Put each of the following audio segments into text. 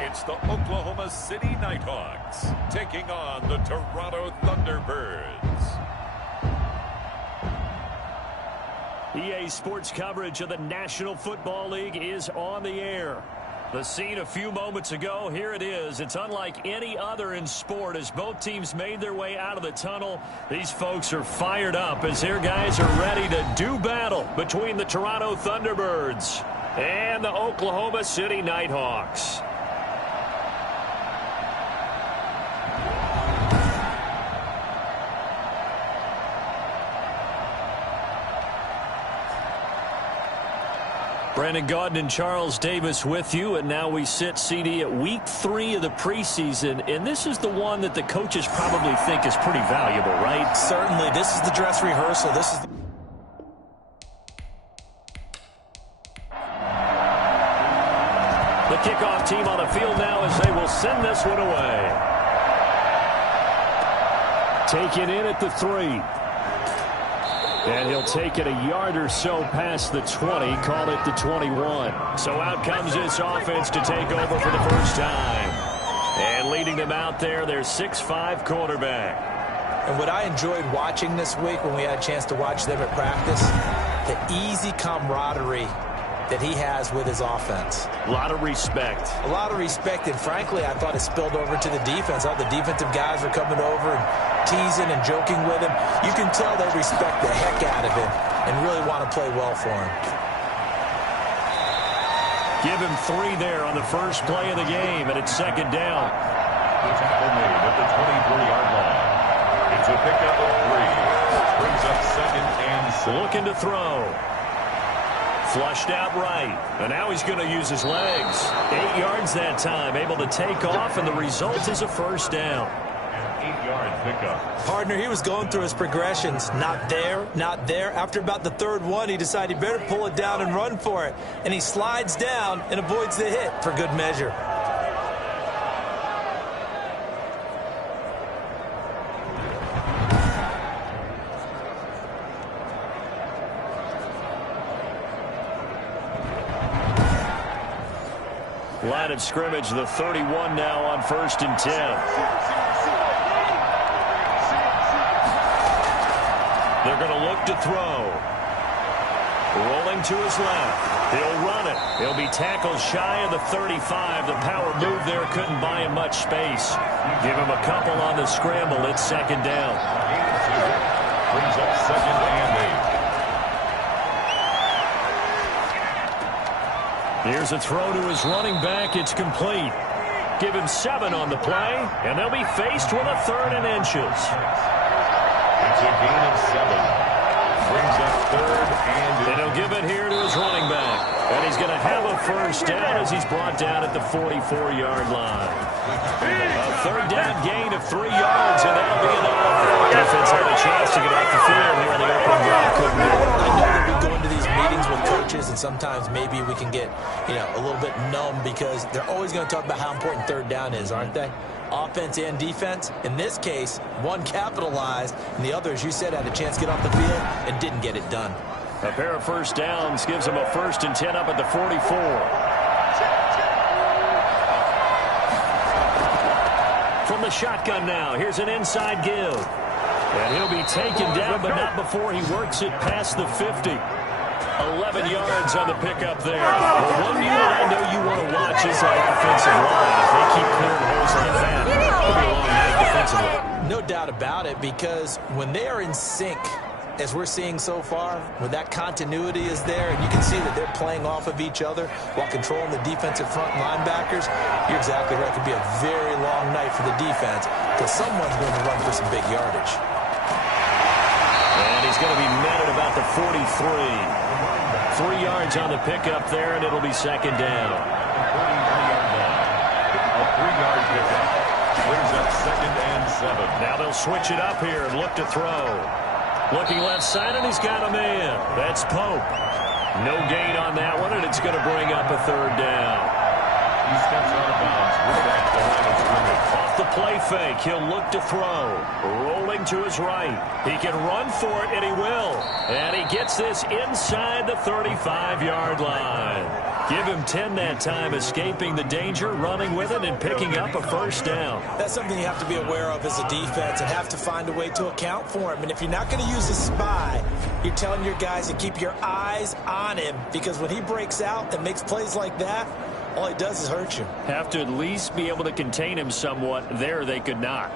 It's the Oklahoma City Nighthawks taking on the Toronto Thunderbirds. EA Sports coverage of the National Football League is on the air. The scene a few moments ago, here it is. It's unlike any other in sport as both teams made their way out of the tunnel. These folks are fired up as their guys are ready to do battle between the Toronto Thunderbirds and the Oklahoma City Nighthawks. Brandon Gaudin and Charles Davis with you, and now we sit, CD, at week 3 of the preseason, and this is the one that the coaches probably think is pretty valuable, right? Certainly. This is the dress rehearsal. This is the kickoff team on the field now as they will send this one away. Take it in at the 3. And he'll take it a yard or so past the 20, call it the 21. So out comes this offense to take over for the first time. And leading them out there, their 6'5" quarterback. And what I enjoyed watching this week when we had a chance to watch them at practice, the easy camaraderie that he has with his offense. A lot of respect. A lot of respect, and frankly, I thought it spilled over to the defense. All the defensive guys were coming over and teasing and joking with him. You can tell they respect the heck out of him and really want to play well for him. Give him 3 there on the first play of the game, and it's second down. The tackle made at the 23-yard line. It's a pickup of 3. Brings up second and 6. Looking to throw. Flushed out right, and now he's going to use his legs. 8 yards that time, able to take off, and the result is a first down. An 8-yard pickup. Partner, he was going through his progressions. Not there, not there. After about the 3rd one, he decided he better pull it down and run for it. And he slides down and avoids the hit for good measure. Line of scrimmage, the 31 now on 1st and 10. They're going to look to throw. Rolling to his left. He'll run it. He'll be tackled shy of the 35. The power move there couldn't buy him much space. Give him a couple on the scramble. It's second down. Brings up second and 8. Here's a throw to his running back. It's complete. Give him 7 on the play, and they'll be faced with a 3rd and inches. It's a gain of 7. Brings up 3rd and 8. And he'll give it here to his running back. And he's going to have a first down as he's brought down at the 44-yard line. A 3rd down gain of 3 yards, and that'll be enough. Defense had a chance to get off the field here in the opening drive. Couldn't do it. I know that we go into these meetings with coaches, and sometimes maybe we can get, a little bit numb because they're always going to talk about how important 3rd down is, aren't they? Offense and defense. In this case, one capitalized, and the other, as you said, had a chance to get off the field and didn't get it done. A pair of first downs gives him a 1st and 10 up at the 44. From the shotgun now, here's an inside give. And he'll be taken down, but not before he works it past the 50. 11 yards on the pickup there. Well, one unit I know you want to watch is that offensive line. If they keep clearing holes like that, it'll be a long night defensively. No doubt about it, because when they are in sync, as we're seeing so far, when that continuity is there, and you can see that they're playing off of each other while controlling the defensive front linebackers, you're exactly right. It could be a very long night for the defense because someone's going to run for some big yardage. And he's going to be met at about the 43. 3 yards on the pickup there, and it'll be second down. A 3-yard pickup. Brings up second and 7. Now they'll switch it up here and look to throw. Looking left side, and he's got a man. That's Pope. No gain on that one, and it's going to bring up a 3rd down. He steps out of bounds with that line of scrimmage. Off the play fake, he'll look to throw. Rolling to his right. He can run for it, and he will. And he gets this inside the 35-yard line. Give him 10 that time, escaping the danger, running with it, and picking up a first down. That's something you have to be aware of as a defense and have to find a way to account for him. And if you're not going to use a spy, you're telling your guys to keep your eyes on him, because when he breaks out and makes plays like that, all he does is hurt you. Have to at least be able to contain him somewhat. There they could not.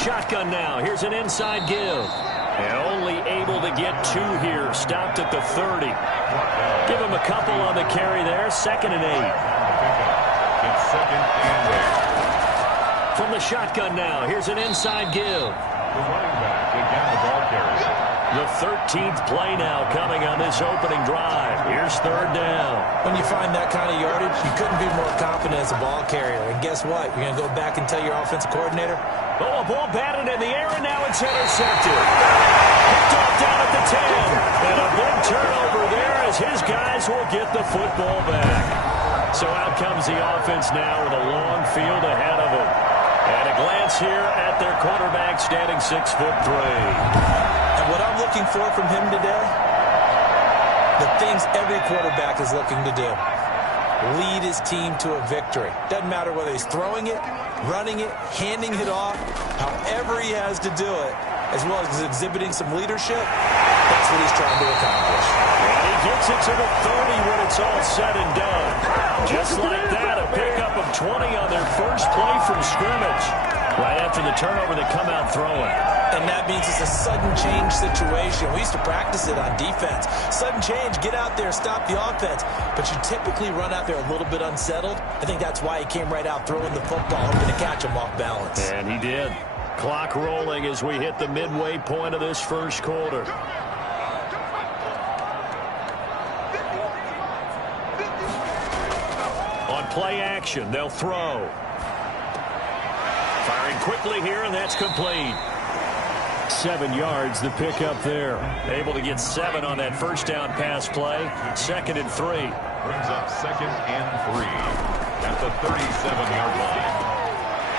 Shotgun now. Here's an inside give. And only able to get 2 here. Stopped at the 30. Give him a couple on the carry there. 2nd and 8. It's 2nd and 8. From the shotgun now. Here's an inside give. The running back again, the ball carrier. The 13th play now coming on this opening drive. Here's 3rd down. When you find that kind of yardage, you couldn't be more confident as a ball carrier. And guess what? You're going to go back and tell your offensive coordinator, oh, a ball batted in the air, and now it's intercepted. Picked off down at the 10. And a big turnover there as his guys will get the football back. So out comes the offense now with a long field ahead of them. And a glance here at their quarterback standing 6'3". And what I'm looking for from him today, the things every quarterback is looking to do. Lead his team to a victory. Doesn't matter whether he's throwing it, running it, handing it off, however he has to do it, as well as exhibiting some leadership, that's what he's trying to accomplish. And he gets it to the 30 when it's all said and done. Just like that, a pickup of 20 on their first play from scrimmage. Right after the turnover, they come out throwing. And that means it's a sudden change situation. We used to practice it on defense. Sudden change, get out there, stop the offense. But you typically run out there a little bit unsettled. I think that's why he came right out throwing the football, hoping to catch him off balance. And he did. Clock rolling as we hit the midway point of this first quarter. On play action, they'll throw. Firing quickly here, and that's complete. 7 yards, the pickup there. Able to get 7 on that first down pass play. 2nd and 3. Brings up 2nd and 3 at the 37-yard line.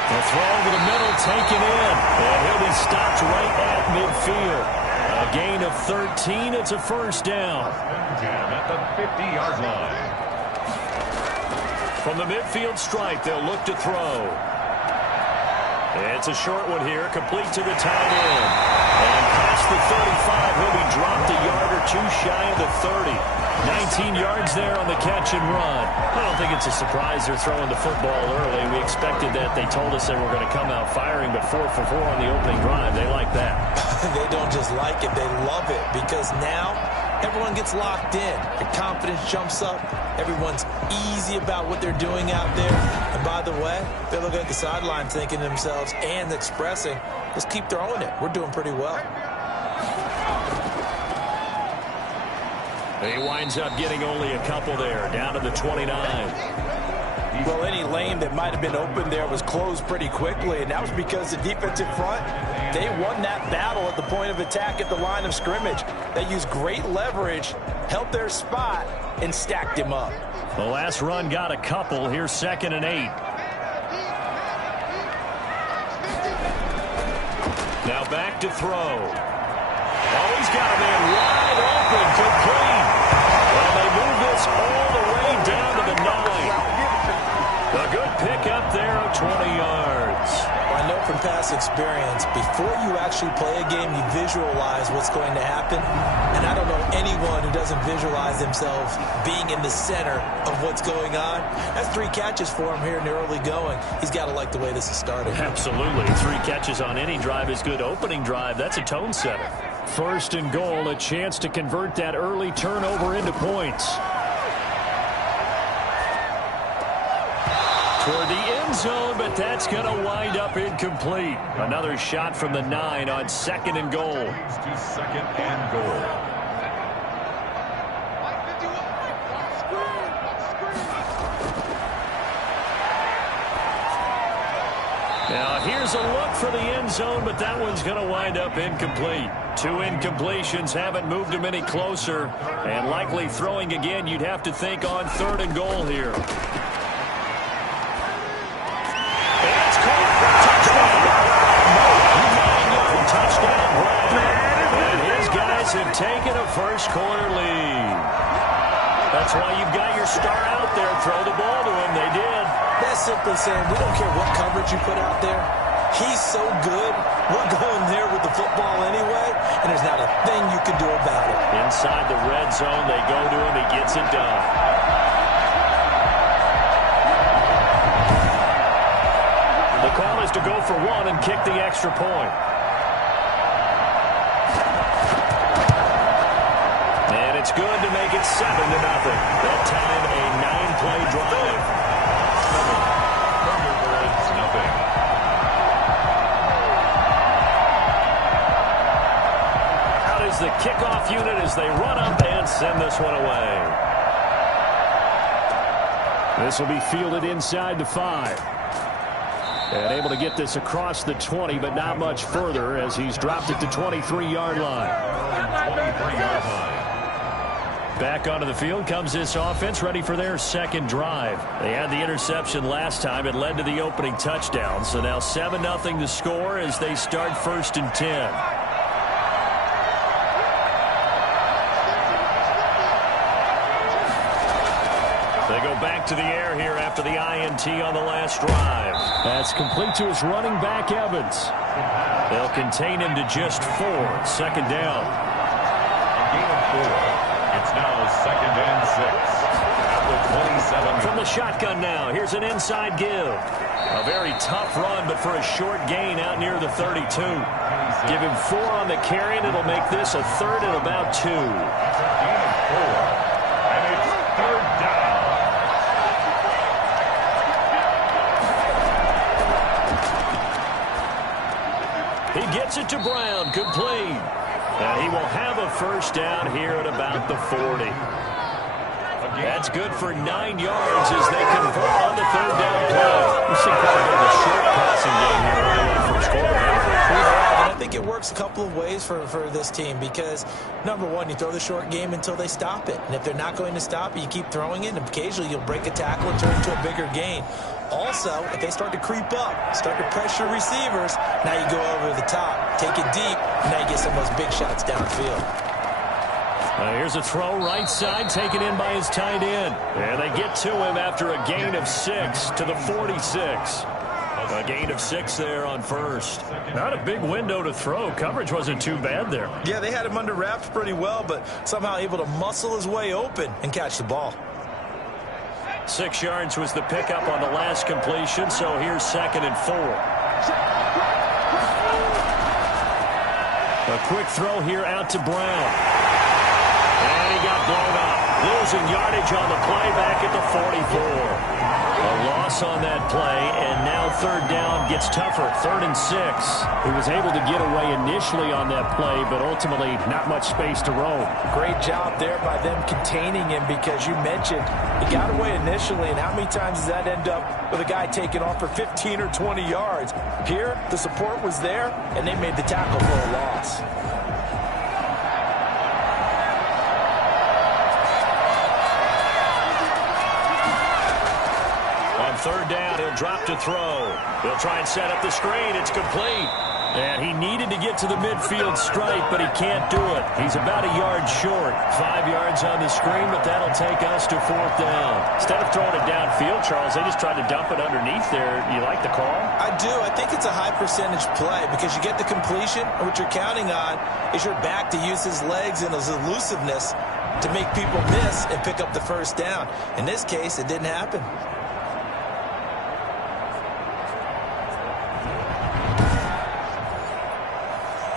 The throw over the middle taken in. And he'll be stopped right at midfield. A gain of 13. It's a first down. At the 50-yard line. From the midfield stripe, they'll look to throw. It's a short one here, complete to the tight end. And past the 35, he'll be dropped a yard or 2 shy of the 30. 19 yards there on the catch and run. I don't think it's a surprise they're throwing the football early. We expected that. They told us they were going to come out firing, but 4 for 4 on the opening drive. They like that. They don't just like it, they love it, because now everyone gets locked in. Your confidence jumps up. Everyone's easy about what they're doing out there. And by the way, they're looking at the sideline thinking to themselves and expressing, let's keep throwing it. We're doing pretty well. He winds up getting only a couple there, down to the 29. Well, any lane that might have been open there was closed pretty quickly, and that was because the defensive front, they won that battle at the point of attack at the line of scrimmage. They used great leverage, held their spot, and stacked him up. The last run got a couple. Here's 2nd and 8. Now back to throw. Oh, he's got a man wide open, complete. Well, they move this all the way down to the 9. A good pickup there of 20 yards. Well, I know from past experience, before you actually play a game, you visualize what's going to happen. And I don't know anyone who doesn't visualize themselves being in the center of what's going on. That's 3 catches for him here in the early going. He's got to like the way this is starting. Absolutely. 3 catches on any drive is good. Opening drive, that's a tone setter. 1st and goal, a chance to convert that early turnover into points. Toward the end zone, but that's going to wind up incomplete. Another shot from the 9 on 2nd and goal. To 2nd and goal. Now here's a look for the end zone, but that one's going to wind up incomplete. 2 incompletions haven't moved him any closer. And likely throwing again, you'd have to think on 3rd and goal here. And it's caught for a touchdown. 9-yard touchdown. And his guys have taken a first-quarter lead. That's why you've got your star out there. Throw the ball to him. They did. That's simply saying we don't care what coverage you put out there. He's so good, we're going there with the football anyway, and there's not a thing you can do about it. Inside the red zone, they go to him. He gets it done. The call is to go for 1 and kick the extra point. And it's good to make it 7-0. That time, a 9-play drive. Thunderbirds, nothing. The kickoff unit as they run up and send this one away. This will be fielded inside the 5. And able to get this across the 20, but not much further as he's dropped it to 23-yard line. 23-yard line. Back onto the field comes this offense, ready for their second drive. They had the interception last time. It led to the opening touchdown. So now 7-0 to score as they start 1st and 10. They go back to the air here after the INT on the last drive. That's complete to his running back, Evans. They'll contain him to just 4. 2nd down. A gain of 4. It's now 2nd and 6. At the 27. From the shotgun now, here's an inside give. A very tough run, but for a short gain out near the 32. Give him 4 on the carry, and it'll make this a 3rd and about 2. That's a gain of 4. And it's 3rd down. He gets it to Brown, complete. And he will have a 1st down here at about the 40. That's good for 9 yards as they convert on the 3rd down play. We've seen quite a bit of a short passing game here early in the first quarter. And I think it works a couple of ways for this team because, number one, you throw the short game until they stop it. And if they're not going to stop it, you keep throwing it, and occasionally you'll break a tackle and turn it into a bigger gain. Also, if they start to creep up, start to pressure receivers, now you go over the top, take it deep, and now you get some of those big shots downfield. Here's a throw right side taken in by his tight end. And they get to him after a gain of 6 to the 46. A gain of 6 there on 1st. Not a big window to throw. Coverage wasn't too bad there. Yeah, they had him under wraps pretty well, but somehow able to muscle his way open and catch the ball. 6 yards was the pickup on the last completion, so here's 2nd and 4. A quick throw here out to Brown. And he got blown up. Losing yardage on the play back at the 44. A loss on that play, and now 3rd down gets tougher. 3rd and 6. He was able to get away initially on that play, but ultimately not much space to roam. Great job there by them containing him because you mentioned he got away initially, and how many times does that end up with a guy taking off for 15 or 20 yards? Here, the support was there, and they made the tackle for a loss. On 3rd down, he'll drop to throw. He'll try and set up the screen. It's complete. And he needed to get to the midfield stripe, but he can't do it. He's about a yard short. 5 yards on the screen, but that'll take us to 4th down. Instead of throwing it downfield, Charles, they just tried to dump it underneath there. You like the call? I do. I think it's a high percentage play because you get the completion, and what you're counting on is your back to use his legs and his elusiveness to make people miss and pick up the 1st down. In this case, it didn't happen.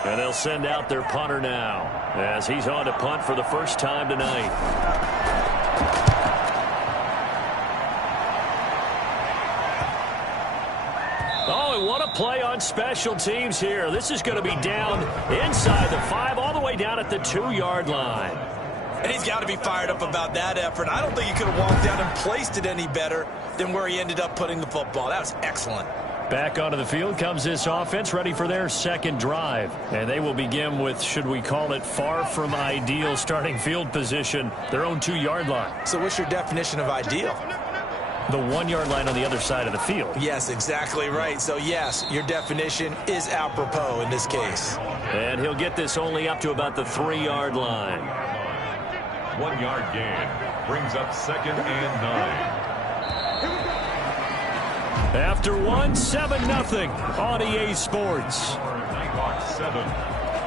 And they'll send out their punter now as he's on to punt for the first time tonight. Oh, and what a play on special teams here. This is going to be down inside the 5, all the way down at the 2-yard line. And he's got to be fired up about that effort. I don't think he could have walked down and placed it any better than where he ended up putting the football. That was excellent. Back onto the field comes this offense, ready for their second drive. And they will begin with, should we call it, far from ideal starting field position, their own 2-yard line. So what's your definition of ideal? The 1-yard line on the other side of the field. Yes, exactly right. So, yes, your definition is apropos in this case. And he'll get this only up to about the 3-yard line. 1-yard gain brings up 2nd and 9. After 1, 7-0 on EA Sports. Nighthawks 7,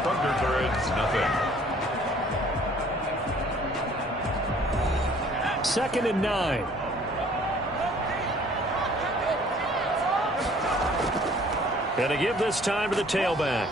Thunderbirds 0. 2nd and 9. And to give this time to the tailback.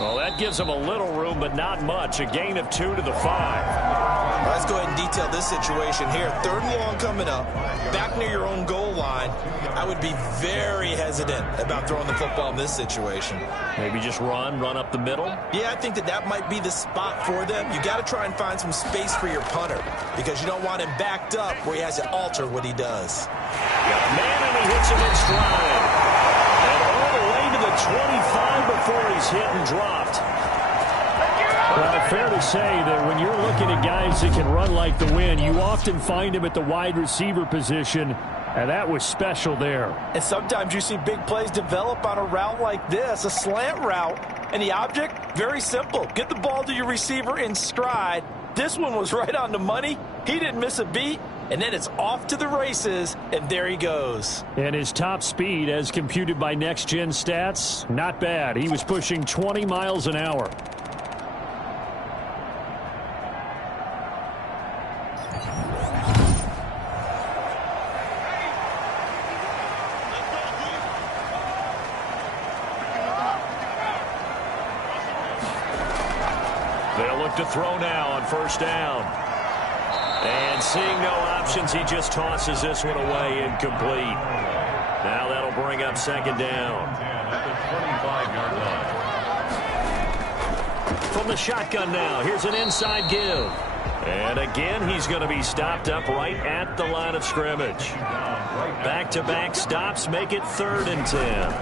Well, that gives them a little room, but not much. A gain of 2 to the 5. Let's go ahead and detail this situation here. 3rd and long coming up, back near your own goal line. I would be very hesitant about throwing the football in this situation. Maybe just run up the middle? Yeah, I think that might be the spot for them. You got to try and find some space for your punter because you don't want him backed up where he has to alter what he does. Got a man, and he hits him in stride. And all the way to the 25 before he's hit and dropped. Well, fair to say that when you're looking at guys that can run like the wind, you often find him at the wide receiver position, and that was special there. And sometimes you see big plays develop on a route like this, a slant route, and the object, very simple. Get the ball to your receiver in stride. This one was right on the money. He didn't miss a beat, and then it's off to the races, and there he goes. And his top speed, as computed by Next Gen Stats, not bad. He was pushing 20 miles an hour. They'll look to throw now on 1st down. And seeing no options, he just tosses this one away, incomplete. Now that'll bring up 2nd down. At the 25-yard line. From the shotgun now, here's an inside give. And again, he's going to be stopped up right at the line of scrimmage. Back-to-back stops make it 3rd and 10.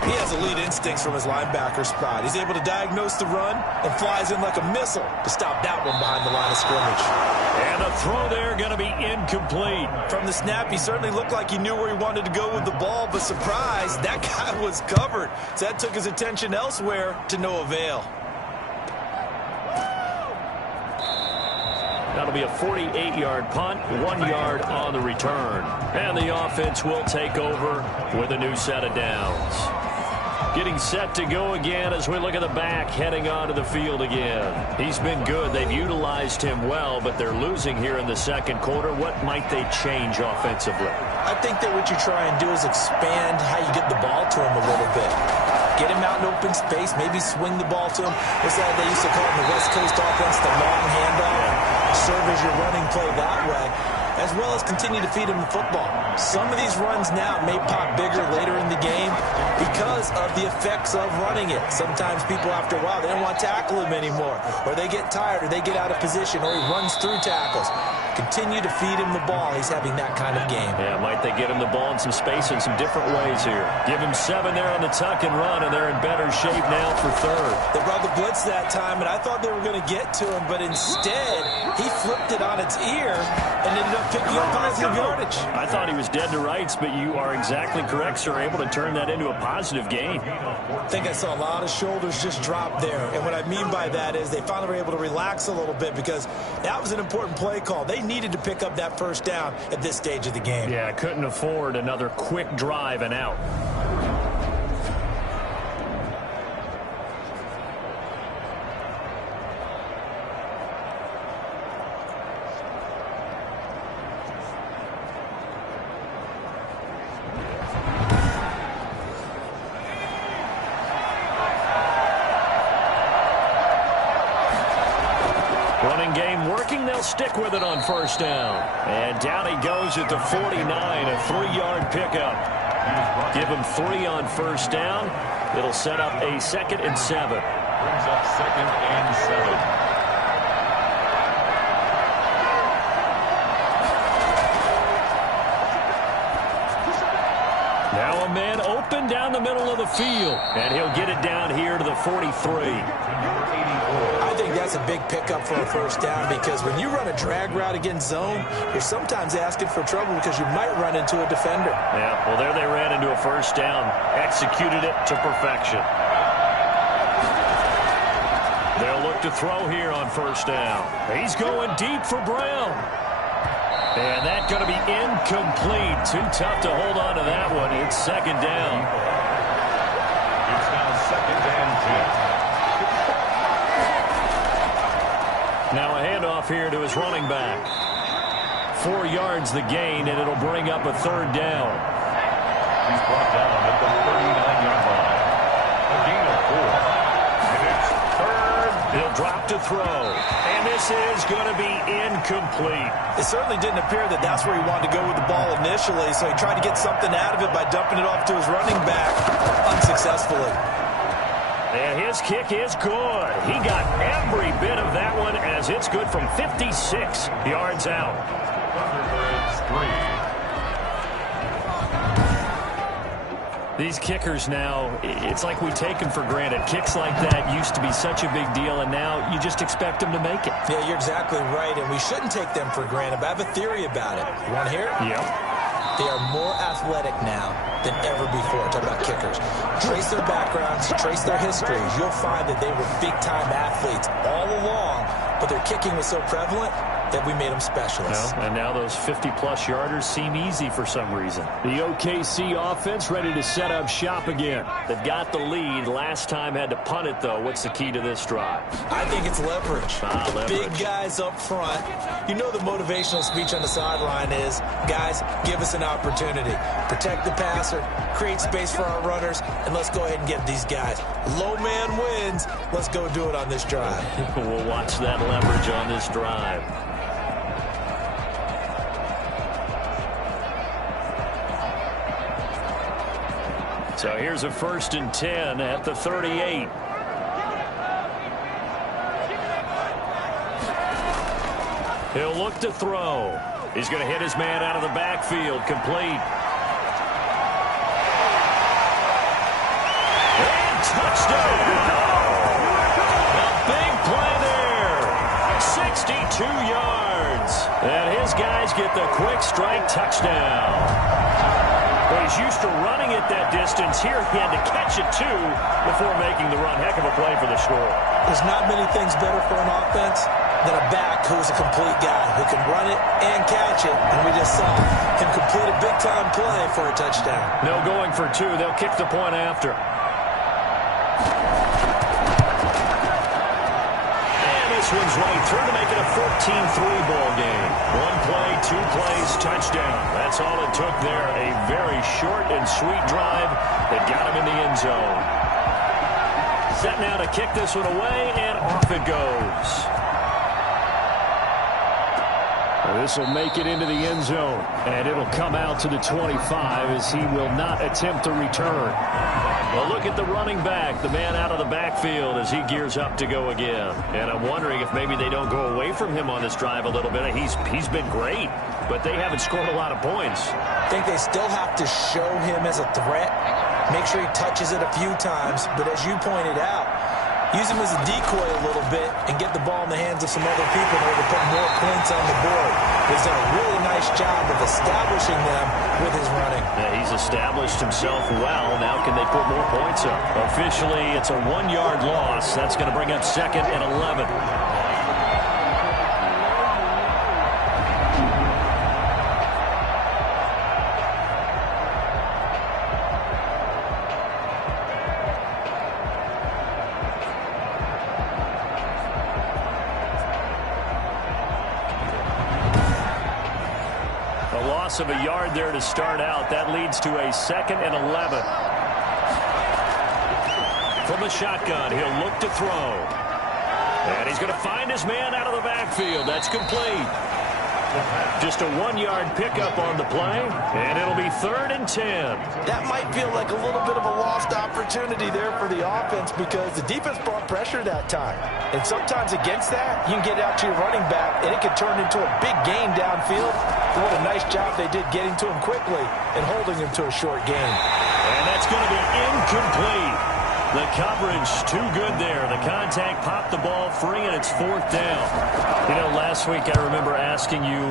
He has elite instincts from his linebacker spot. He's able to diagnose the run and flies in like a missile to stop that one behind the line of scrimmage. And the throw there going to be incomplete. From the snap, he certainly looked like he knew where he wanted to go with the ball, but surprise, that guy was covered. So that took his attention elsewhere to no avail. That'll be a 48-yard punt, 1 yard on the return. And the offense will take over with a new set of downs. Getting set to go again as we look at the back heading onto the field again. He's been good. They've utilized him well, but they're losing here in the 2nd quarter. What might they change offensively? I think that what you try and do is expand how you get the ball to him a little bit. Get him out in open space, maybe swing the ball to him. What's that they used to call it in the West Coast offense, the long handoff? Serve as your running play that way, as well as continue to feed him the football. Some of these runs now may pop bigger later in the game because of the effects of running it. Sometimes people, after a while, they don't want to tackle him anymore, or they get tired, or they get out of position, or he runs through tackles. Continue to feed him the ball. He's having that kind of game. Yeah, might they get him the ball in some space in some different ways here. Give him 7 there on the tuck and run, and they're in better shape now for 3rd. They brought the blitz that time, and I thought they were going to get to him, but instead, he flipped it on its ear and ended up picking up positive yardage. I thought he was dead to rights, but you are exactly correct, sir. Able to turn that into a positive gain. I think I saw a lot of shoulders just drop there, and what I mean by that is they finally were able to relax a little bit because that was an important play call. They needed to pick up that 1st down at this stage of the game. Yeah, couldn't afford another quick drive and out. Running game working. They'll stick with it on 1st down. And down he goes at the 49, a 3-yard pickup. Give him 3 on 1st down. It'll set up a 2nd and 7. Brings up 2nd and 7. Now a man open down the middle of the field, and he'll get it down here to the 43. I think that's a big pickup for a first down because when you run a drag route against zone, you're sometimes asking for trouble because you might run into a defender. Yeah, well, there they ran into a first down, executed it to perfection. They'll look to throw here on first down. He's going deep for Brown. And that's going to be incomplete. Too tough to hold on to that one. It's second down. It's now second and 10. Now a handoff here to his running back. 4 yards the gain, and it'll bring up a third down. He's brought down at the 39-yard line. A gain of 4. And it's third. He'll drop to throw. And this is going to be incomplete. It certainly didn't appear that that's where he wanted to go with the ball initially, so he tried to get something out of it by dumping it off to his running back unsuccessfully. And his kick is good. He got every bit of that one as it's good from 56 yards out. Thunderbirds 3. These kickers now, it's like we take them for granted. Kicks like that used to be such a big deal, and now you just expect them to make it. Yeah, you're exactly right, and we shouldn't take them for granted, but I have a theory about it. You want to hear it? Yep. They are more athletic now than ever before. Talk about kickers. Trace their backgrounds, trace their histories. You'll find that they were big-time athletes all along, but their kicking was so prevalent that we made them specialists. Well, and now those 50-plus yarders seem easy for some reason. The OKC offense ready to set up shop again. They've got the lead. Last time had to punt it, though. What's the key to this drive? I think it's leverage. Leverage. Big guys up front. You know the motivational speech on the sideline is, guys, give us an opportunity. Protect the passer, create space for our runners, and let's go ahead and get these guys. Low man wins. Let's go do it on this drive. We'll watch that leverage on this drive. So here's a 1st and 10 at the 38. He'll look to throw. He's going to hit his man out of the backfield. Complete. And touchdown. A big play there. 62 yards. And his guys get the quick strike touchdown. Well, he's used to running it that distance. Here he had to catch it, too, before making the run. Heck of a play for the score. There's not many things better for an offense than a back who's a complete guy who can run it and catch it. And we just saw him complete a big-time play for a touchdown. No going for 2. They'll kick the point after. And this one's right through to make it a 14-3 ball game. 1 play, 2 plays, touchdown. That's all it took there. A very short and sweet drive that got him in the end zone. Set now to kick this one away, and off it goes. This will make it into the end zone, and it'll come out to the 25 as he will not attempt to return. Well, look at the running back, the man out of the backfield as he gears up to go again. And I'm wondering if maybe they don't go away from him on this drive a little bit. He's been great, but they haven't scored a lot of points. I think they still have to show him as a threat, make sure he touches it a few times, but as you pointed out, use him as a decoy a little bit and get the ball in the hands of some other people in order to put more points on the board. He's done a really nice job of establishing them with his running. Yeah, he's established himself well. Now can they put more points up? Officially, it's a 1-yard loss. That's going to bring up 2nd and 11. Of a yard there to start out. That leads to a 2nd and 11. From the shotgun, he'll look to throw. And he's going to find his man out of the backfield. That's complete. Just a 1-yard pickup on the play, and it'll be 3rd and 10. That might feel like a little bit of a lost opportunity there for the offense because the defense brought pressure that time. And sometimes against that, you can get out to your running back, and it can turn into a big gain downfield. What a nice job they did getting to him quickly and holding him to a short gain. And that's going to be incomplete. The coverage too good there. The contact popped the ball free, and it's 4th down. You know, last week I remember asking you,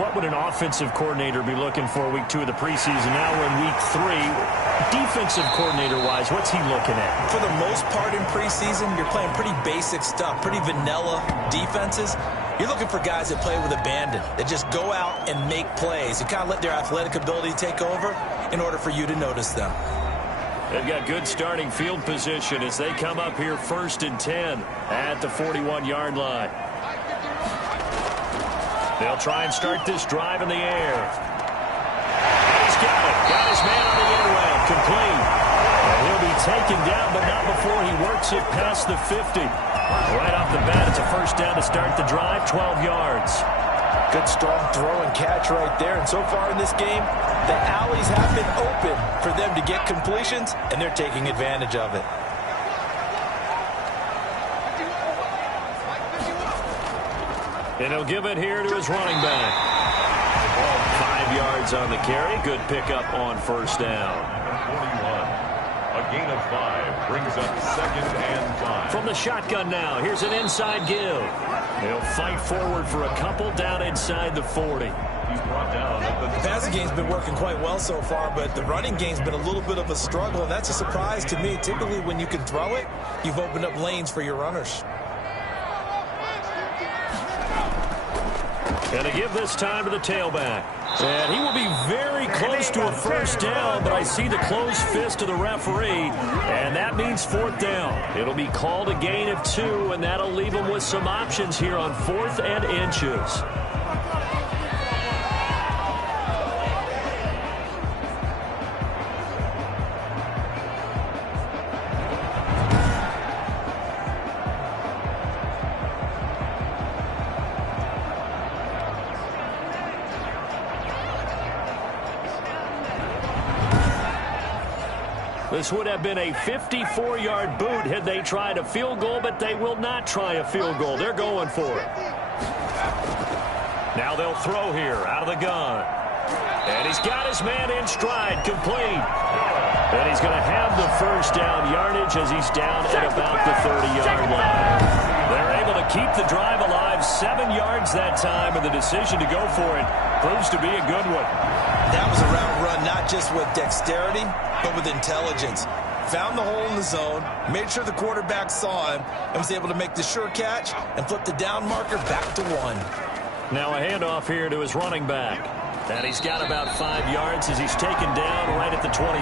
what would an offensive coordinator be looking for week 2 of the preseason? Now we're in week 3. Defensive coordinator-wise, what's he looking at? For the most part in preseason, you're playing pretty basic stuff, pretty vanilla defenses. You're looking for guys that play with abandon, that just go out and make plays and kind of let their athletic ability take over in order for you to notice them. They've got good starting field position as they come up here 1st and 10 at the 41-yard line. They'll try and start this drive in the air. He's got it. Got his man on the end route. Complete. And he'll be taken down, but not before he works it past the 50. Right off the bat, it's a 1st down to start the drive, 12 yards. Good strong throw and catch right there. And so far in this game, the alleys have been open for them to get completions, and they're taking advantage of it. And he'll give it here to his running back. 5 yards on the carry. Good pickup on 1st down. 41. A gain of 5 brings up 2nd and 5. From the shotgun now, here's an inside give. He'll fight forward for a couple down inside the 40. He's brought down at the passing game's been working quite well so far, but the running game's been a little bit of a struggle, and that's a surprise to me. Typically, when you can throw it, you've opened up lanes for your runners. And to give this time to the tailback. And he will be very close to a 1st down, but I see the closed fist of the referee, and that means 4th down. It'll be called a gain of 2, and that'll leave him with some options here on 4th and inches. This would have been a 54-yard boot had they tried a field goal, but they will not try a field goal. They're going for it. Now they'll throw here out of the gun. And he's got his man in stride, complete. And he's going to have the 1st down yardage as he's down at about the 30-yard line. They're able to keep the drive alive, 7 yards that time, and the decision to go for it proves to be a good one. That was a route run, not just with dexterity, but with intelligence. Found the hole in the zone, made sure the quarterback saw him, and was able to make the sure catch and flip the down marker back to 1. Now a handoff here to his running back. And he's got about 5 yards as he's taken down right at the 25.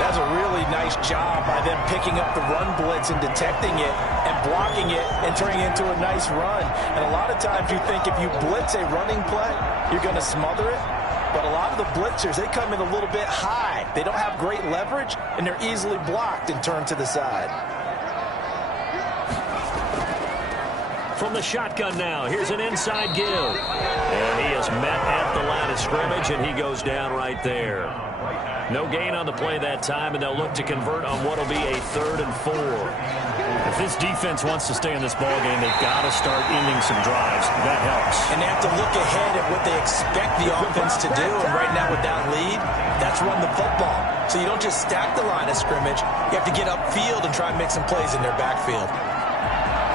That's a really nice job by them picking up the run blitz and detecting it and blocking it and turning it into a nice run. And a lot of times you think if you blitz a running play, you're going to smother it. But a lot of the blitzers, they come in a little bit high. They don't have great leverage, and they're easily blocked and turned to the side. From the shotgun now, here's an inside give. And he is met at the line of scrimmage, and he goes down right there. No gain on the play that time, and they'll look to convert on what will be a 3rd and 4. If this defense wants to stay in this ballgame, they've got to start ending some drives. That helps. And they have to look ahead at what they expect the offense to do. And right now with that lead, that's run the football. So you don't just stack the line of scrimmage. You have to get upfield and try and make some plays in their backfield.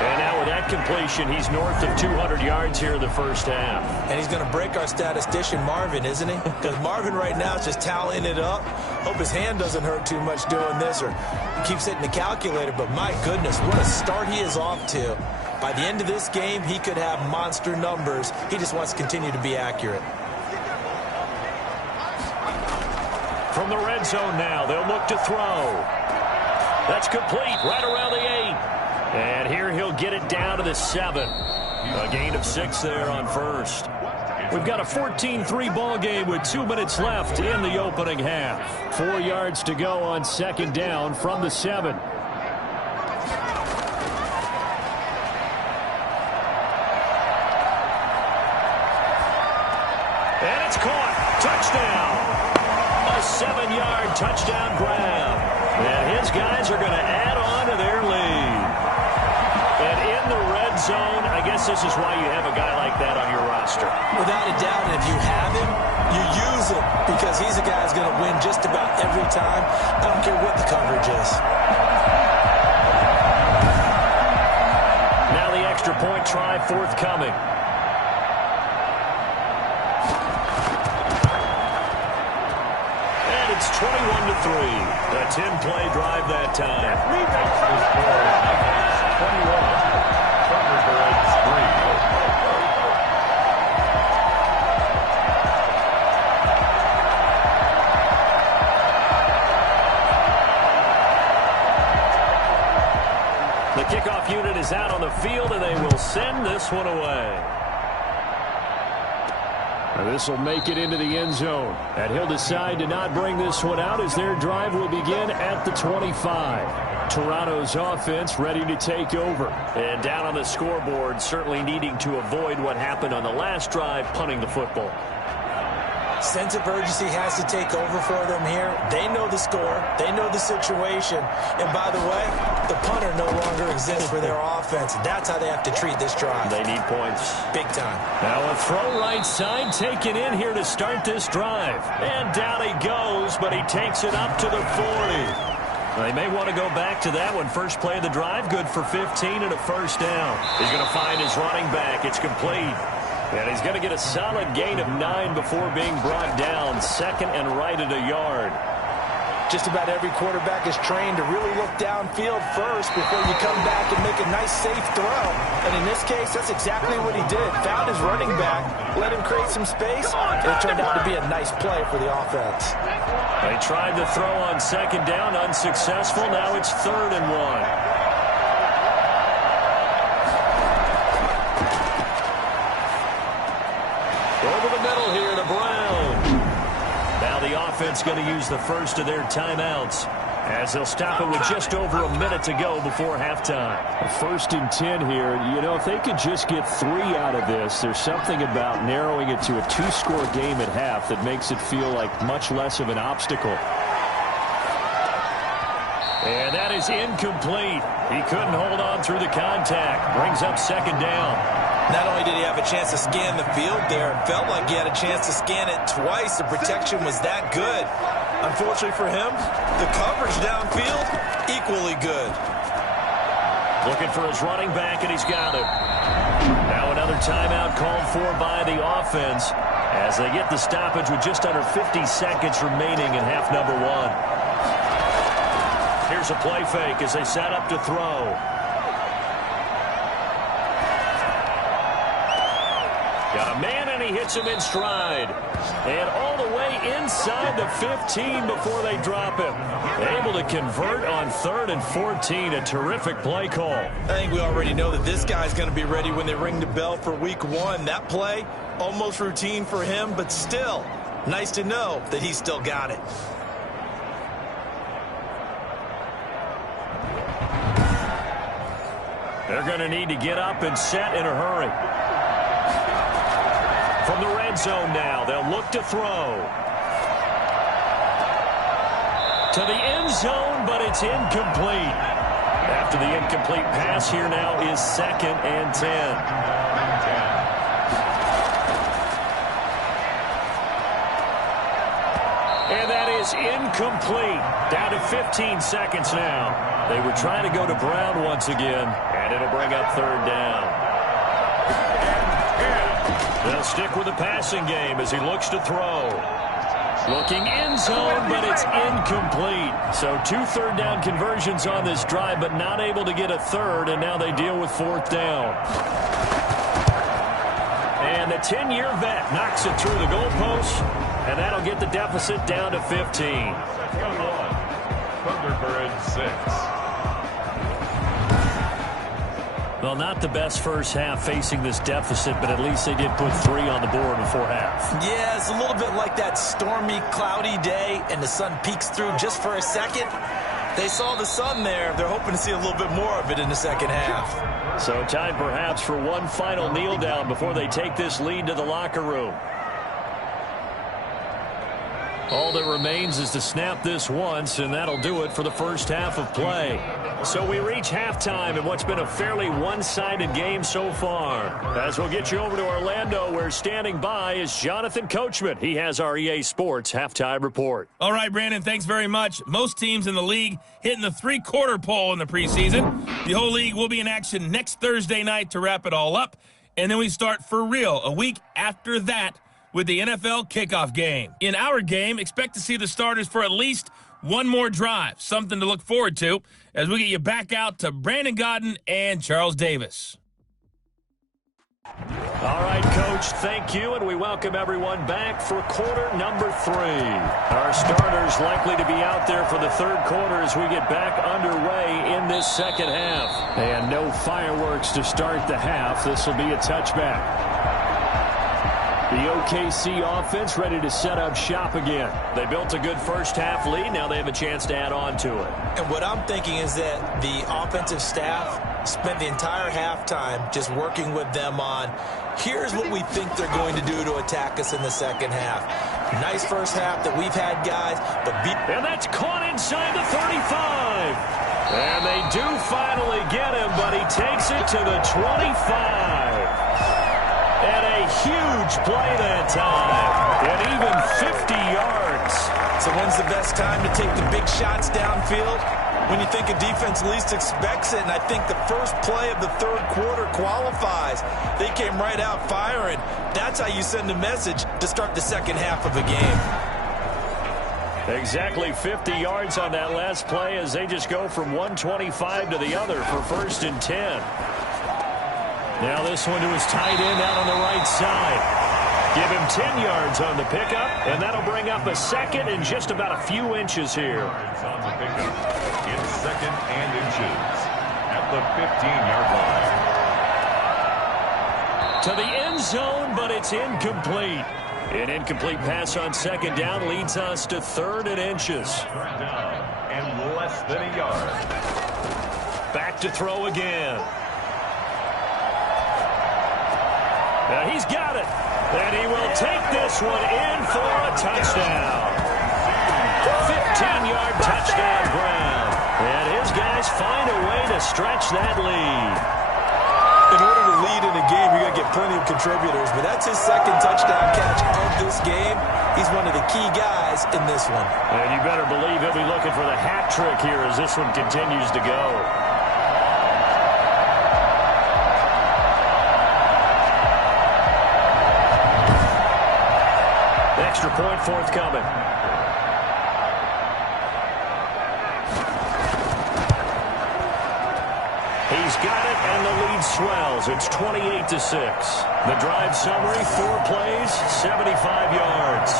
And now with that completion, he's north of 200 yards here in the 1st half. And he's going to break our statistician, Marvin, isn't he? Because Marvin right now is just tallying it up. Hope his hand doesn't hurt too much doing this, or he keeps hitting the calculator. But my goodness, what a start he is off to. By the end of this game, he could have monster numbers. He just wants to continue to be accurate. From the red zone now, they'll look to throw. That's complete right around the 8. And here he'll get it down to the 7. A gain of 6 there on 1st. We've got a 14-3 ball game with 2 minutes left in the opening half. 4 yards to go on 2nd down from the 7. And it's caught. Touchdown. A 7-yard touchdown grab. And his guys are going to add on to their lead. And in the red zone. I guess this is why you have a guy like that on your roster. Without a doubt, and if you have him, you use him because he's a guy who's going to win just about every time. I don't care what the coverage is. Now the extra point try forthcoming. And it's 21-3. A 10-play drive that time. The score is 21. Thunderbirds 3. The kickoff unit is out on the field, and they will send this one away. This will make it into the end zone. And he'll decide to not bring this one out as their drive will begin at the 25. Toronto's offense ready to take over. And down on the scoreboard, certainly needing to avoid what happened on the last drive, punting the football. Sense of urgency has to take over for them here. They know the score. They know the situation. And by the way, the punter no longer exists for their offense. That's how they have to treat this drive. They need points. Big time. Now a throw right side taken in here to start this drive. And down he goes, but he takes it up to the 40. They may want to go back to that one. First play of the drive, good for 15 and a first down. He's going to find his running back. It's complete. And he's going to get a solid gain of 9 before being brought down. Second and right at a yard. Just about every quarterback is trained to really look downfield first before you come back and make a nice, safe throw. And in this case, that's exactly what he did. Found his running back, let him create some space, and it turned out to be a nice play for the offense. They tried to throw on second down, unsuccessful. Now it's 3rd and 1. Over the middle here to Brown. Now the offense going to use the first of their timeouts as they'll stop it with just over a minute to go before halftime. 1st and 10 here. You know, if they could just get 3 out of this, there's something about narrowing it to a 2-score game at half that makes it feel like much less of an obstacle. And that is incomplete. He couldn't hold on through the contact. Brings up second down. Not only did he have a chance to scan the field there, it felt like he had a chance to scan it twice. The protection was that good. Unfortunately for him, the coverage downfield, equally good. Looking for his running back, and he's got it. Now another timeout called for by the offense as they get the stoppage with just under 50 seconds remaining in half number 1. Here's a play fake as they set up to throw. Got a man, and he hits him in stride. And all the way inside the 15 before they drop him. Able to convert on 3rd and 14. A terrific play call. I think we already know that this guy's going to be ready when they ring the bell for week 1. That play, almost routine for him, but still, nice to know that he's still got it. They're going to need to get up and set in a hurry. From the red zone now, they'll look to throw. To the end zone, but it's incomplete. After the incomplete pass, here now is 2nd and 10. And that is incomplete. Down to 15 seconds now. They were trying to go to Brown once again, and it'll bring up 3rd down. They'll stick with the passing game as he looks to throw. Looking end zone, but it's incomplete. So 2 third-down conversions on this drive, but not able to get a third, and now they deal with 4th down. And the 10-year vet knocks it through the goalpost, and that'll get the deficit down to 15. Thunderbirds 6. Well, not the best first half facing this deficit, but at least they did put 3 on the board before half. Yeah, it's a little bit like that stormy, cloudy day, and the sun peeks through just for a second. They saw the sun there. They're hoping to see a little bit more of it in the second half. So time perhaps for one final kneel down before they take this lead to the locker room. All that remains is to snap this once, and that'll do it for the first half of play. So we reach halftime in what's been a fairly one-sided game so far. As we'll get you over to Orlando, where standing by is Jonathan Coachman. He has our EA Sports halftime report. All right, Brandon, thanks very much. Most teams in the league hitting the three-quarter pole in the preseason. The whole league will be in action next Thursday night to wrap it all up. And then we start for real a week after that with the NFL kickoff game. In our game, expect to see the starters for at least one more drive, something to look forward to as we get you back out to Brandon Godden and Charles Davis. All right, Coach, thank you, and we welcome everyone back for quarter number 3. Our starters likely to be out there for the third quarter as we get back underway in this second half. And no fireworks to start the half. This will be a touchback. The OKC offense ready to set up shop again. They built a good first half lead. Now they have a chance to add on to it. And what I'm thinking is that the offensive staff spent the entire halftime just working with them on, here's what we think they're going to do to attack us in the second half. Nice first half that we've had, guys. But and that's caught inside the 35. And they do finally get him, but he takes it to the 25. And a huge play that time. And even 50 yards. So when's the best time to take the big shots downfield? When you think a defense least expects it. And I think the first play of the third quarter qualifies. They came right out firing. That's how you send a message to start the second half of a game. Exactly 50 yards on that last play as they just go from 125 to the other for 1st and 10. Now this one to his tight end out on the right side. Give him 10 yards on the pickup, and that'll bring up a second and just about a few inches here. On the pickup, it's 2nd and inches at the 15-yard line. To the end zone, but it's incomplete. An incomplete pass on 2nd down leads us to 3rd and inches. 3rd down and less than a yard. Back to throw again. Now he's got it. And he will take this one in for a touchdown. 15-yard touchdown ground. And his guys find a way to stretch that lead. In order to lead in a game, you're going to get plenty of contributors. But that's his 2nd touchdown catch of this game. He's one of the key guys in this one. And you better believe he'll be looking for the hat trick here as this one continues to go. Extra point forthcoming. He's got it, and the lead swells. It's 28-6. The drive summary, 4 plays, 75 yards.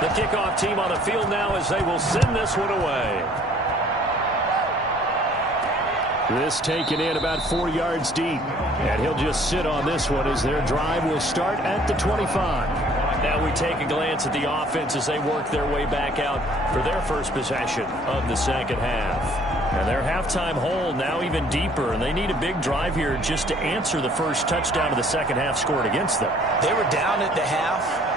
The kickoff team on the field now as they will send this one away. This taken in about 4 yards deep. And he'll just sit on this one as their drive will start at the 25. Now we take a glance at the offense as they work their way back out for their first possession of the second half. And their halftime hole now even deeper, and they need a big drive here just to answer the first touchdown of the second half scored against them. They were down at the half.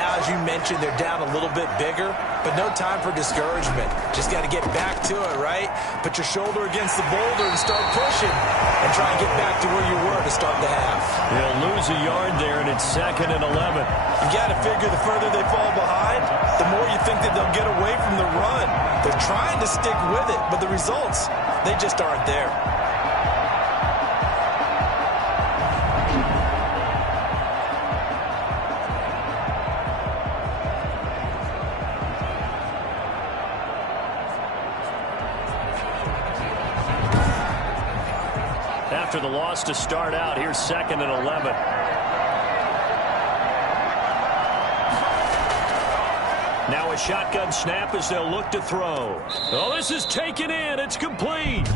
Now, as you mentioned, they're down a little bit bigger, but no time for discouragement. Just got to get back to it, right? Put your shoulder against the boulder and start pushing and try and get back to where you were to start the half. They'll lose a yard there, and it's 2nd and 11. You got to figure the further they fall behind, the more you think that they'll get away from the run. They're trying to stick with it, but the results, they just aren't there. After the loss to start out, here's 2nd and 11. Now a shotgun snap as they'll look to throw. Oh, this is taken in. It's complete.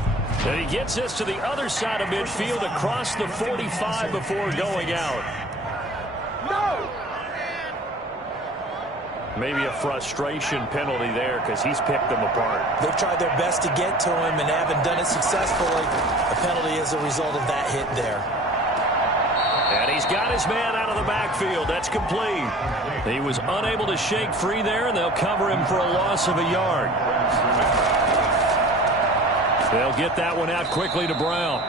And he gets us to the other side of midfield across the 45 before going out. Maybe a frustration penalty there because he's picked them apart. They've tried their best to get to him and haven't done it successfully. A penalty as a result of that hit there. And he's got his man out of the backfield. That's complete. He was unable to shake free there, and they'll cover him for a loss of a yard. They'll get that one out quickly to Brown.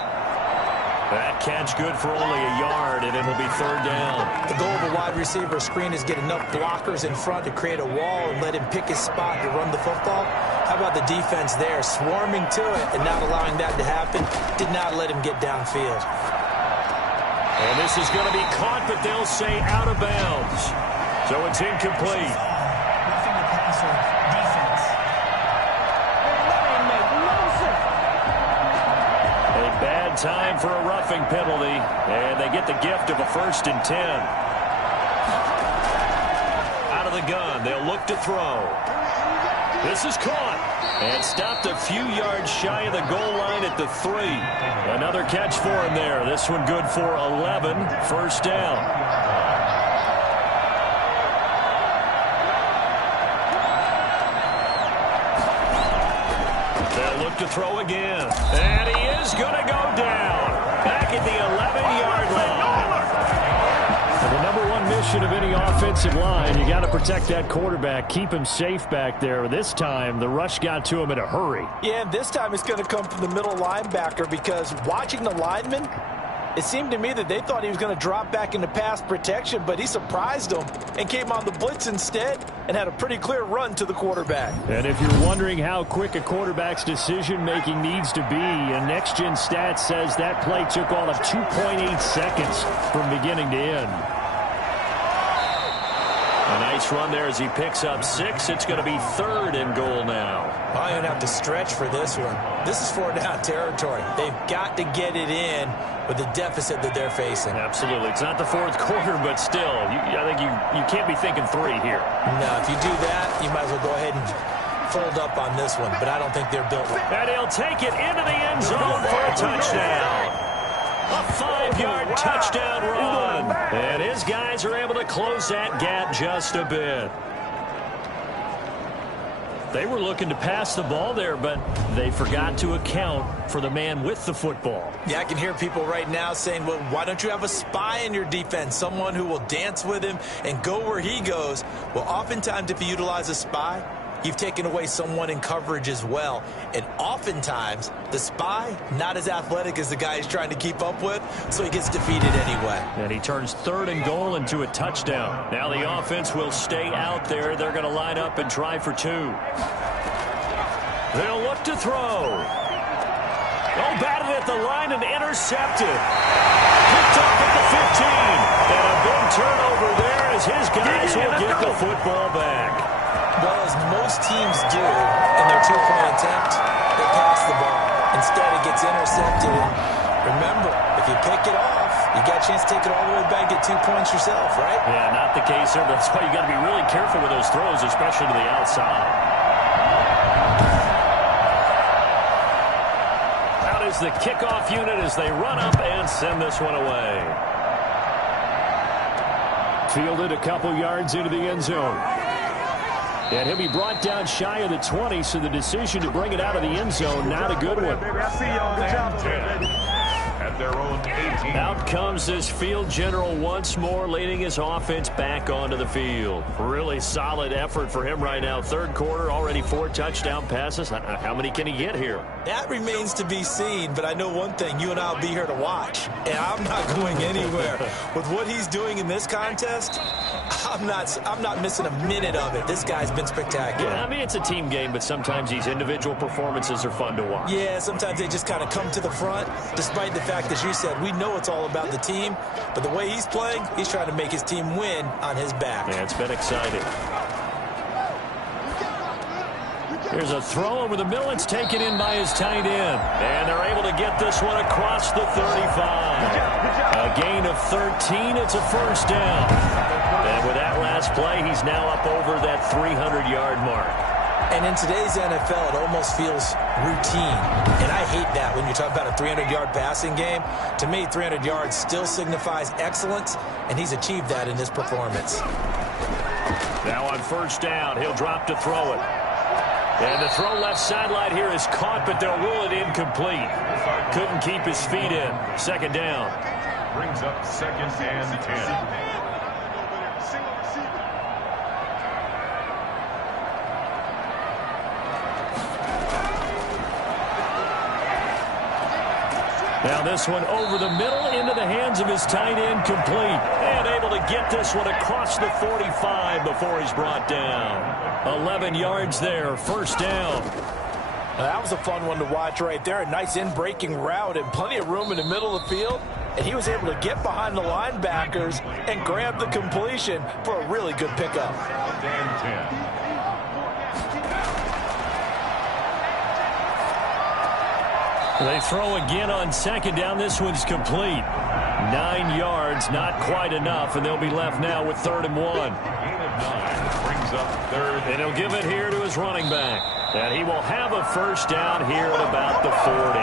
That catch good for only a yard, and it'll be third down. The goal of a wide receiver screen is get enough blockers in front to create a wall and let him pick his spot to run the football. How about the defense there, swarming to it and not allowing that to happen? Did not let him get downfield. And this is going to be caught, but they'll say out of bounds. So it's incomplete. Roughing the passer defense. A bad time for a roughing penalty, and they get the gift of a 1st and 10. Out of the gun, they'll look to throw. This is caught and stopped a few yards shy of the goal line at the 3. Another catch for him there. This one good for 11, 1st down. They'll look to throw again. And he is going to go down. Back at the 11-yard line. And the number one mission of any offensive line, you got to protect that quarterback, keep him safe back there. This time, the rush got to him in a hurry. Yeah, and this time it's going to come from the middle linebacker because watching the lineman, it seemed to me that they thought he was going to drop back into pass protection, but he surprised them and came on the blitz instead and had a pretty clear run to the quarterback. And if you're wondering how quick a quarterback's decision-making needs to be, a next-gen stat says that play took all of 2.8 seconds from beginning to end. A nice run there as he picks up 6. It's going to be 3rd and goal now. I'm going to have to stretch for this one. This is 4-down territory. They've got to get it in with the deficit that they're facing. Absolutely. It's not the 4th quarter, but still, I think you can't be thinking 3 here. No, if you do that, you might as well go ahead and fold up on this one, but I don't think they're built. And he'll take it into the end zone for a touchdown. A 5-yard touchdown run. And his guys are able to close that gap just a bit. They were looking to pass the ball there, but they forgot to account for the man with the football. Yeah, I can hear people right now saying, well, why don't you have a spy in your defense, someone who will dance with him and go where he goes? Well, oftentimes if you utilize a spy, you've taken away someone in coverage as well. And oftentimes, the spy, not as athletic as the guy he's trying to keep up with, so he gets defeated anyway. And he turns 3rd and goal into a touchdown. Now the offense will stay out there. They're going to line up and try for 2. They'll look to throw. Oh, batted at the line and intercepted. Picked up at the 15. And a big turnover there as his guys will get the football back. Well, as most teams do in their 2-point attempt, they pass the ball. Instead, it gets intercepted. Remember, if you pick it off, you got a chance to take it all the way back, get 2 points yourself, right? Yeah, not the case there. That's why you got to be really careful with those throws, especially to the outside. Out is the kickoff unit as they run up and send this one away. Fielded a couple yards into the end zone. And he'll be brought down shy of the 20, so the decision to bring it out of the end zone, not a good one. At their own 18. Out comes this field general once more, leading his offense back onto the field. Really solid effort for him right now. 3rd quarter, already 4 touchdown passes. How many can he get here? That remains to be seen, but I know one thing. You and I will be here to watch, and I'm not going anywhere. With what he's doing in this contest, I'm not missing a minute of it. This guy's been spectacular. Yeah, I mean, it's a team game, but sometimes these individual performances are fun to watch. Yeah, sometimes they just kind of come to the front, despite the fact, as you said, we know it's all about the team, but the way he's playing, he's trying to make his team win on his back. Yeah, it's been exciting. Here's a throw over the middle. It's taken in by his tight end. And they're able to get this one across the 35. A gain of 13. It's a 1st down. And with that last play, he's now up over that 300-yard mark. And in today's NFL, it almost feels routine. And I hate that when you talk about a 300-yard passing game. To me, 300 yards still signifies excellence, and he's achieved that in this performance. Now on 1st down, he'll drop to throw it. And the throw left sideline here is caught, but they'll rule it incomplete. Couldn't keep his feet in. 2nd down. Brings up 2nd and 10. Now this one over the middle into the hands of his tight end, complete. And able to get this one across the 45 before he's brought down. 11 yards there, first down. That was a fun one to watch right there. A nice in-breaking route and plenty of room in the middle of the field. And he was able to get behind the linebackers and grab the completion for a really good pickup. 2nd and 10. They throw again on 2nd down. This one's complete. 9 yards, not quite enough, and they'll be left now with 3rd and 1. Gain of 9 brings up 3rd. And he'll give it here to his running back. And he will have a first down here at about the 40.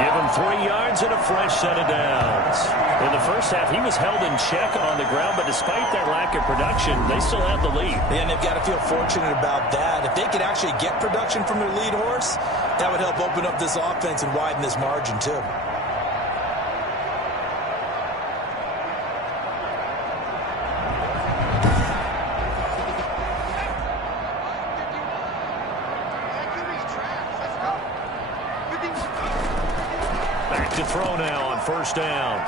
Give him 3 yards and a fresh set of downs. In the first half, he was held in check on the ground, but despite that lack of production, they still have the lead. And they've got to feel fortunate about that. If they could actually get production from their lead horse, that would help open up this offense and widen this margin, too. Back to throw now on first down.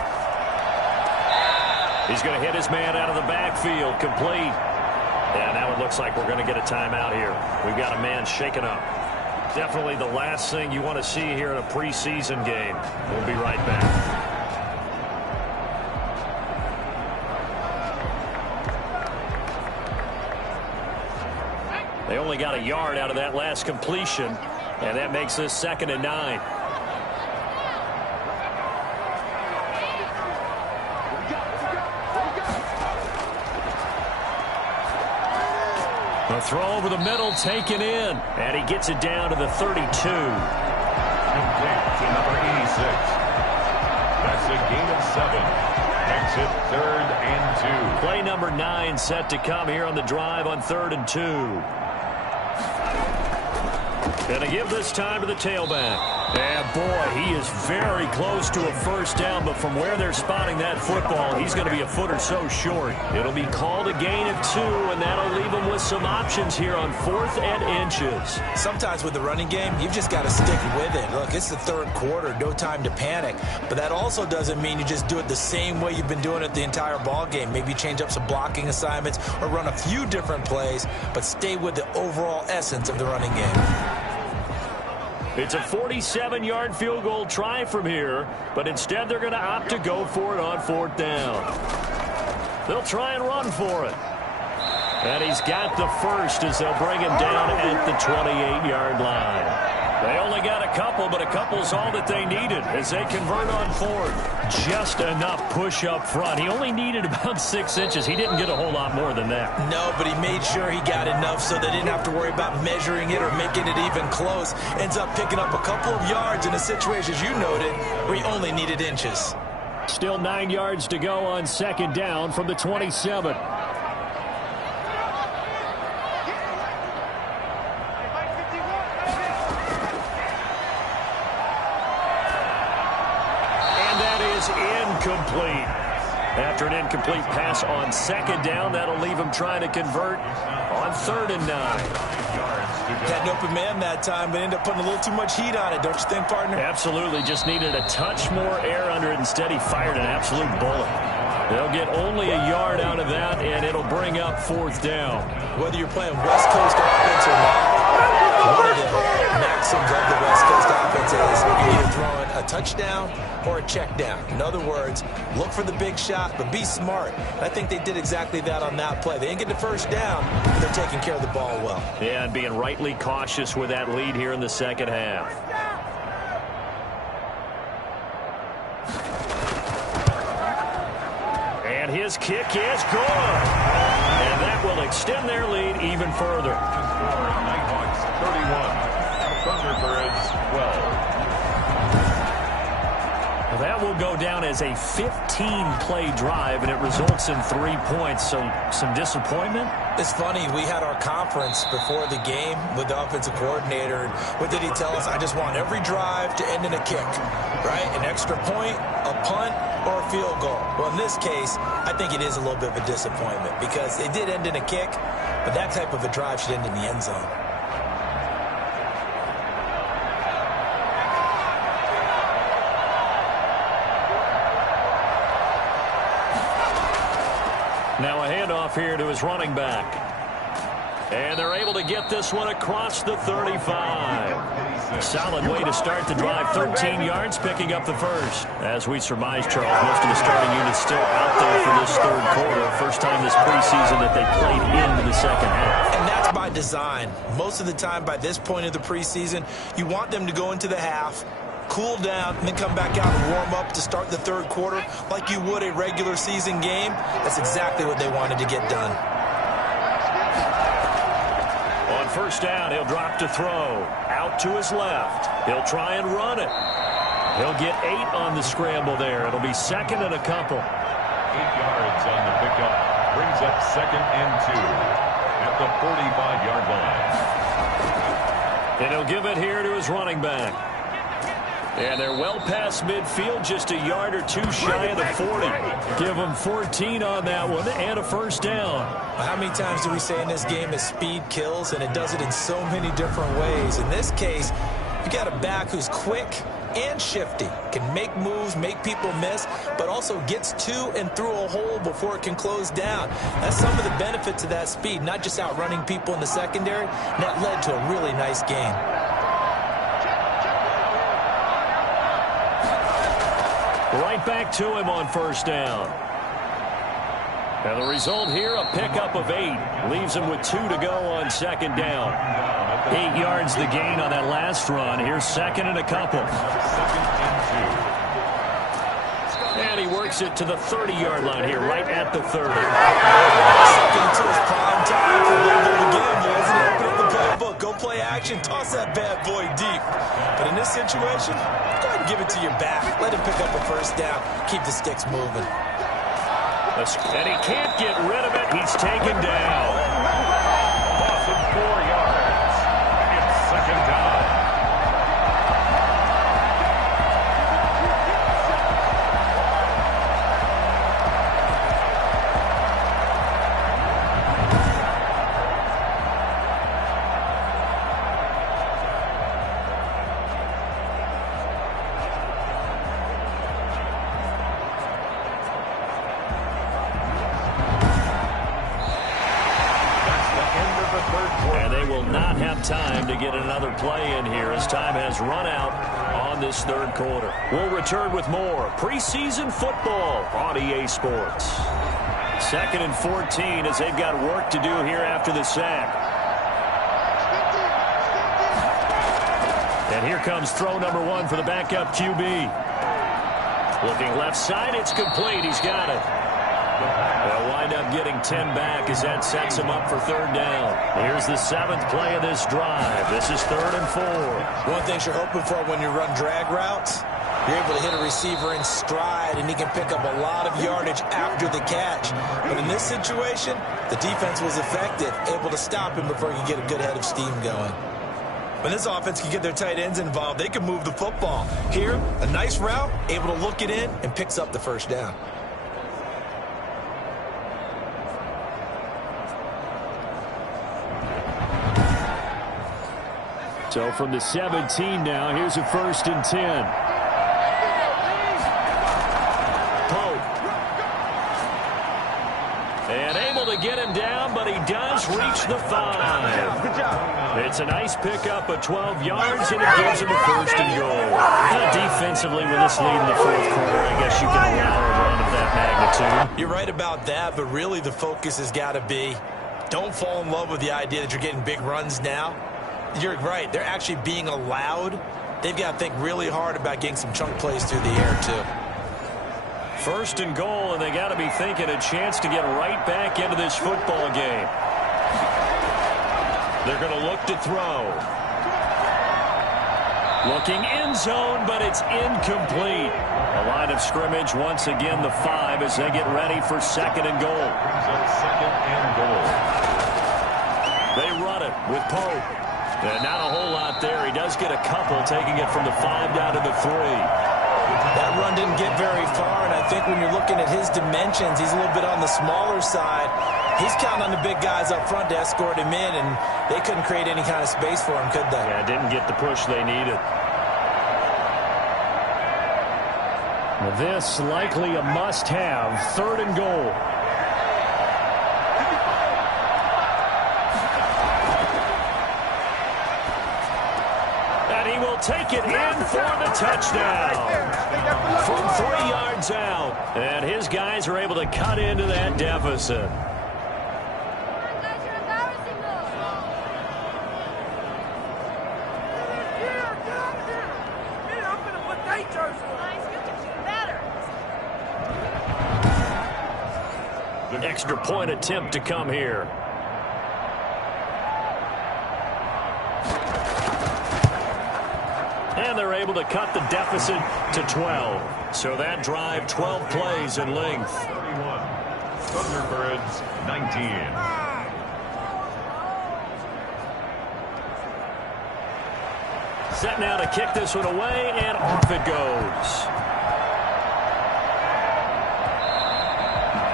He's going to hit his man out of the backfield, complete. And now it looks like we're going to get a timeout here. We've got a man shaken up. Definitely the last thing you want to see here in a preseason game. We'll be right back. They only got a yard out of that last completion, and that makes this 2nd and 9. A throw over the middle, taken in, and he gets it down to the 32. Complete to number 86. That's a gain of 7. Makes it 3rd and 2. Play number 9 set to come here on the drive on 3rd and 2. Gonna give this time to the tailback. And boy, he is very close to a first down, but from where they're spotting that football, he's going to be a foot or so short. It'll be called a gain of 2, and that'll leave him with some options here on 4th and inches. Sometimes with the running game, you've just got to stick with it. Look, it's the 3rd quarter, no time to panic. But that also doesn't mean you just do it the same way you've been doing it the entire ball game. Maybe change up some blocking assignments or run a few different plays, but stay with the overall essence of the running game. It's a 47-yard field goal try from here, but instead they're going to opt to go for it on 4th down. They'll try and run for it. And he's got the first as they'll bring him down at the 28-yard line. They only got a couple, but a couple's all that they needed as they convert on 4th. Just enough push up front. He only needed about 6 inches. He didn't get a whole lot more than that. No, but he made sure he got enough so they didn't have to worry about measuring it or making it even close. Ends up picking up a couple of yards in a situation, as you noted, where he only needed inches. Still 9 yards to go on 2nd down from the 27. Incomplete. After an incomplete pass on 2nd down, that'll leave him trying to convert on 3rd and 9. Had an open man that time, but ended up putting a little too much heat on it, don't you think, partner? Absolutely. Just needed a touch more air under it. Instead, he fired an absolute bullet. They'll get only a yard out of that, and it'll bring up 4th down. Whether you're playing West Coast offense or not, one of the maxims of the West Coast offense is you're either throwing a touchdown or a check down. In other words, look for the big shot, but be smart. I think they did exactly that on that play. They didn't get the first down, but they're taking care of the ball well. Yeah, and being rightly cautious with that lead here in the 2nd half. And his kick is good. And that will extend their lead even further. Nighthawks 31. Thunderbirds 12. That will go down as a 15-play drive, and it results in 3 points. So some disappointment. It's funny, we had our conference before the game with the offensive coordinator. What did he tell us? I just want every drive to end in a kick, right? An extra point, a punt, or a field goal. Well, in this case, I think it is a little bit of a disappointment because it did end in a kick, but that type of a drive should end in the end zone. Now a handoff here to his running back. And they're able to get this one across the 35. Solid way to start the drive. 13 yards, picking up the first. As we surmise, Charles, most of the starting units still out there for this third quarter. First time this preseason that they played into the second half. And that's by design. Most of the time by this point of the preseason, you want them to go into the half, cool down, and then come back out and warm up to start the third quarter like you would a regular season game. That's exactly what they wanted to get done. On first down, he'll drop to throw. Out to his left. He'll try and run it. He'll get 8 on the scramble there. It'll be second and a couple. 8 yards on the pickup. Brings up second and 2 at the 45-yard line. And he'll give it here to his running back. And they're well past midfield, just a yard or two shy of the 40. Give them 14 on that one and a first down. How many times do we say in this game that speed kills, and it does it in so many different ways? In this case, you got a back who's quick and shifty, can make moves, make people miss, but also gets to and through a hole before it can close down. That's some of the benefits of that speed, not just outrunning people in the secondary, and that led to a really nice game. Right back to him on first down. And the result here, a pickup of 8. Leaves him with 2 to go on second down. 8 yards the gain on that last run. Here's second and a couple. And he works it to the 30-yard line here, right at the 30. Second to his prime time for a little bit of a gamble, isn't it? Open up the playbook, go play action, toss that bad boy deep. But in this situation, go ahead and give it to your back. Let him pick up a first down. Keep the sticks moving. And he can't get rid of it. He's taken down. Loss of 4 yards. It's second down. Time to get another play in here as time has run out on this third quarter. We'll return with more preseason football on EA Sports. Second and 14 as they've got work to do here after the sack. And here comes throw number 1 for the backup QB. Looking left side, it's complete. He's got it. They'll wind up getting 10 back as that sets him up for third down. Here's the 7th play of this drive. This is 3rd and 4. One thing you're hoping for when you run drag routes, you're able to hit a receiver in stride, and he can pick up a lot of yardage after the catch. But in this situation, the defense was effective, able to stop him before he could get a good head of steam going. When this offense can get their tight ends involved, they can move the football. Here, a nice route, able to look it in, and picks up the first down. So from the 17 now, here's a 1st and 10. Pope. And able to get him down, but he does reach the 5. Good job. It's a nice pickup of 12 yards, and it gives him a 1st and goal. Defensively, with this lead in the 4th quarter, I guess you can allow a run of that magnitude. You're right about that, but really the focus has got to be, don't fall in love with the idea that you're getting big runs now. You're right. They're actually being allowed. They've got to think really hard about getting some chunk plays through the air, too. 1st and goal, and they got to be thinking a chance to get right back into this football game. They're going to look to throw. Looking end zone, but it's incomplete. A line of scrimmage, once again, the 5 as they get ready for second and goal. Second and goal. They run it with Pope. And not a whole lot there. He does get a couple, taking it from the 5 down to the 3. That run didn't get very far, and I think when you're looking at his dimensions, he's a little bit on the smaller side. He's counting on the big guys up front to escort him in, and they couldn't create any kind of space for him, could they? Yeah, didn't get the push they needed. This likely a must-have, third and goal. And he will take it in for the touchdown. From 3 yards out. And his guys are able to cut into that deficit. Extra point attempt to come here. And they're able to cut the deficit to 12. So that drive, 12 plays in length. 31. Thunderbirds, 19. Set now to kick this one away, and off it goes.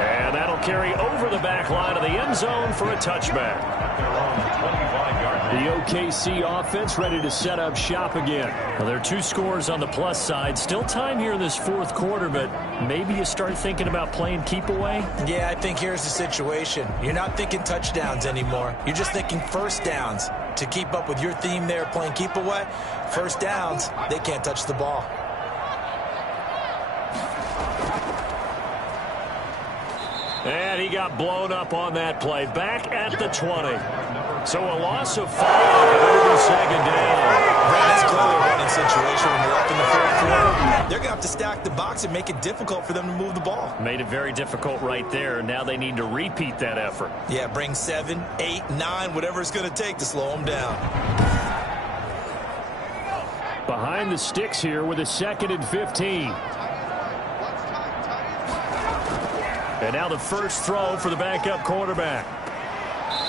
And that'll carry over the back line of the end zone for a touchback. The OKC offense ready to set up shop again. Well, there are 2 scores on the plus side. Still time here in this fourth quarter, but maybe you start thinking about playing keep away? Yeah, I think here's the situation. You're not thinking touchdowns anymore. You're just thinking first downs. To keep up with your theme there, playing keep away, first downs, they can't touch the ball. And he got blown up on that play. Back at the 20. So a loss of 5 over second down. That's clearly a running situation when you're up in the fourth quarter. They're going to have to stack the box and make it difficult for them to move the ball. Made it very difficult right there. Now they need to repeat that effort. Yeah, bring 7, 8, 9, whatever it's going to take to slow them down. Behind the sticks here with a 2nd and 15. And now the first throw for the backup quarterback.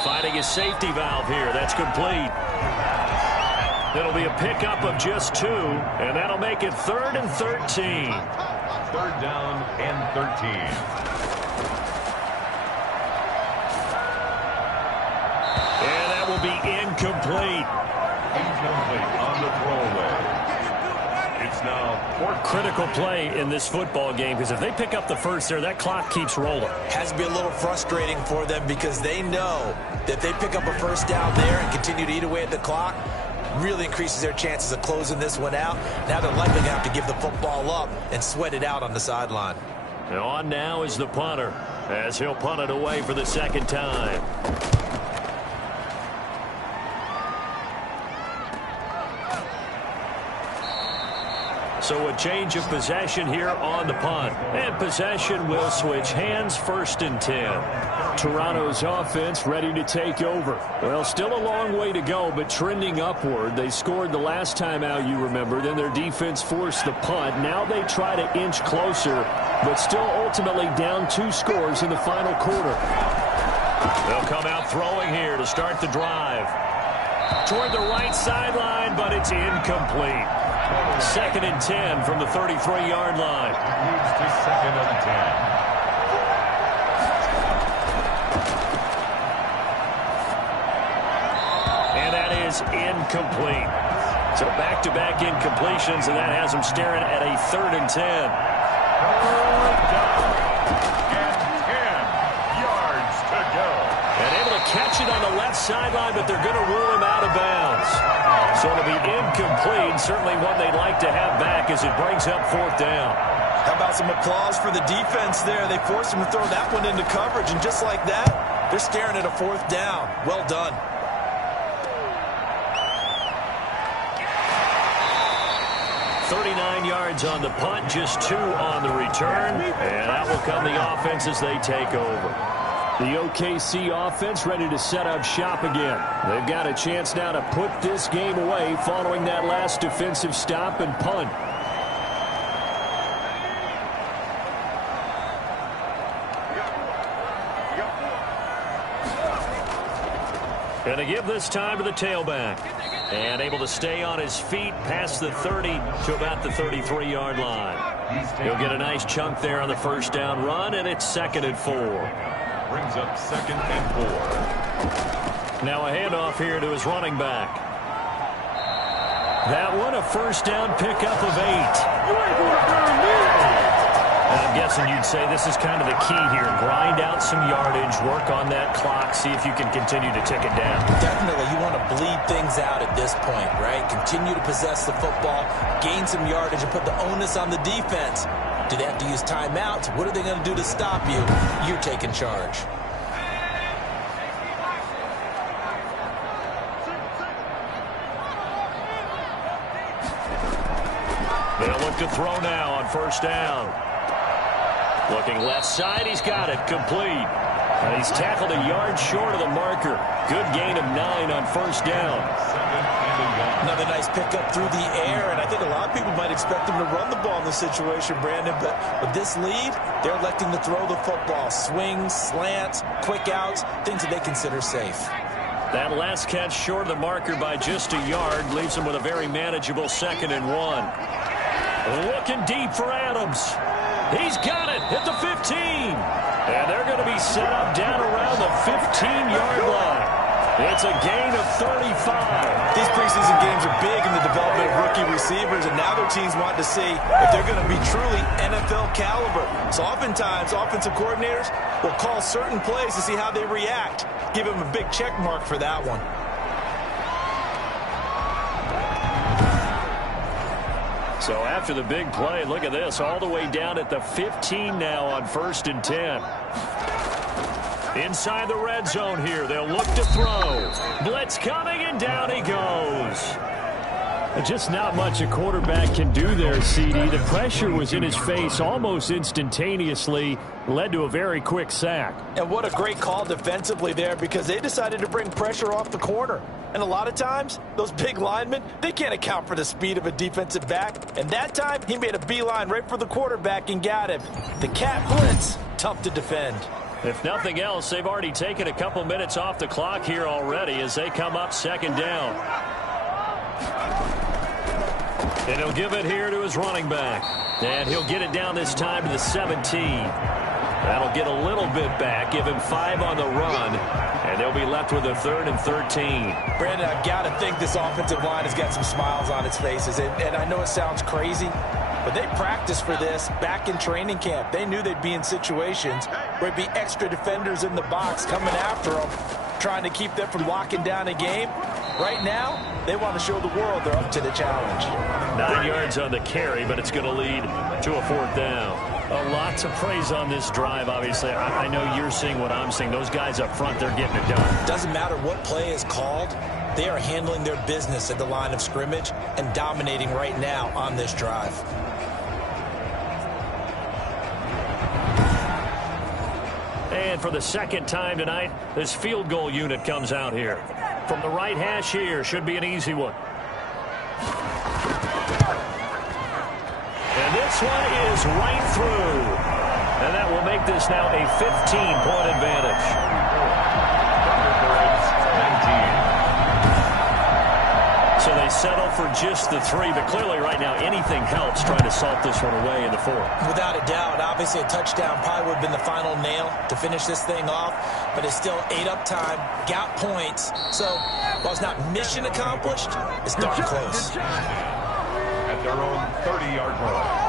Finding his safety valve here. That's complete. It'll be a pickup of just 2, and that'll make it 3rd and 13. 3rd down and 13. And that will be incomplete. Incomplete on the throwaway. It's now critical play in this football game, because if they pick up the first there, that clock keeps rolling. Has to be a little frustrating for them because they know that if they pick up a first down there and continue to eat away at the clock, really increases their chances of closing this one out. Now they're likely going to have to give the football up and sweat it out on the sideline. And on now is the punter, as he'll punt it away for the 2nd time. So a change of possession here on the punt. And possession will switch hands, 1st and 10. Toronto's offense ready to take over. Well, still a long way to go, but trending upward. They scored the last time out, you remember. Then their defense forced the punt. Now they try to inch closer, but still ultimately down 2 scores in the final quarter. They'll come out throwing here to start the drive. Toward the right sideline, but it's incomplete. 2nd and 10 from the 33-yard line. Moves to 2nd and 10. And that is incomplete. So back-to-back incompletions, and that has them staring at a 3rd and 10. And 10 yards to go. And able to catch it on the left sideline, but they're going to rule him out of bounds. So it'll be incomplete, certainly one they'd like to have back as it brings up 4th down. How about some applause for the defense there? They forced him to throw that one into coverage, and just like that, they're staring at a 4th down. Well done. .39 yards on the punt, just 2 on the return, and that will come the offense as they take over. The OKC offense ready to set up shop again. They've got a chance now to put this game away following that last defensive stop and punt. Going to give this time to the tailback. And able to stay on his feet past the 30 to about the 33-yard line. He'll get a nice chunk there on the first down run, and it's 2nd and 4. Brings up 2nd and 4. Now a handoff here to his running back. That one a first down pickup of 8. I'm guessing you'd say this is kind of the key here. Grind out some yardage, work on that clock, see if you can continue to tick it down. Definitely, you want to bleed things out at this point, right? Continue to possess the football, gain some yardage, and put the onus on the defense. Do they have to use timeouts? What are they going to do to stop you? You're taking charge. They'll look to throw now on first down. Looking left side, he's got it, complete. And he's tackled a yard short of the marker. Good gain of 9 on first down. Another nice pickup through the air, and I think a lot of people might expect him to run the ball in this situation, Brandon, but with this lead, they're electing to throw the football. Swings, slants, quick outs, things that they consider safe. That last catch short of the marker by just a yard leaves him with a very manageable 2nd and 1. Looking deep for Adams. He's got it at the 15. And they're going to be set up down around the 15-yard line. It's a gain of 35. These preseason games are big in the development of rookie receivers, and now their teams want to see if they're going to be truly NFL caliber. So oftentimes, offensive coordinators will call certain plays to see how they react. Give them a big check mark for that one. So after the big play, look at this, all the way down at the 15 now on 1st and 10. Inside the red zone here, they'll look to throw. Blitz coming, and down he goes. Just not much a quarterback can do there, CD. The pressure was in his face almost instantaneously, led to a very quick sack. And what a great call defensively there, because they decided to bring pressure off the corner. And a lot of times, those big linemen, they can't account for the speed of a defensive back. And that time, he made a beeline right for the quarterback and got him. The cat blitz, tough to defend. If nothing else, they've already taken a couple minutes off the clock here already as they come up 2nd down. And he'll give it here to his running back. And he'll get it down this time to the 17. That'll get a little bit back, give him 5 on the run, and they'll be left with a 3rd and 13. Brandon, I've got to think this offensive line has got some smiles on its faces. And I know it sounds crazy, but they practiced for this back in training camp. They knew they'd be in situations where there'd be extra defenders in the box coming after them, trying to keep them from locking down a game. Right now, they want to show the world they're up to the challenge. 9 yards on the carry, but it's going to lead to a 4th down. Lots of praise on this drive, obviously. I know you're seeing what I'm seeing. Those guys up front, they're getting it done. Doesn't matter what play is called. They are handling their business at the line of scrimmage and dominating right now on this drive. And for the 2nd time tonight, this field goal unit comes out here. From the right hash here, should be an easy one. And this one is right through. And that will make this now a 15-point advantage. So they settle for just the 3, but clearly right now anything helps trying to salt this one away in the 4th. Without a doubt, obviously a touchdown probably would have been the final nail to finish this thing off, but it's still 8 up time, got points. So while it's not mission accomplished, it's darn close. At their own 30-yard line.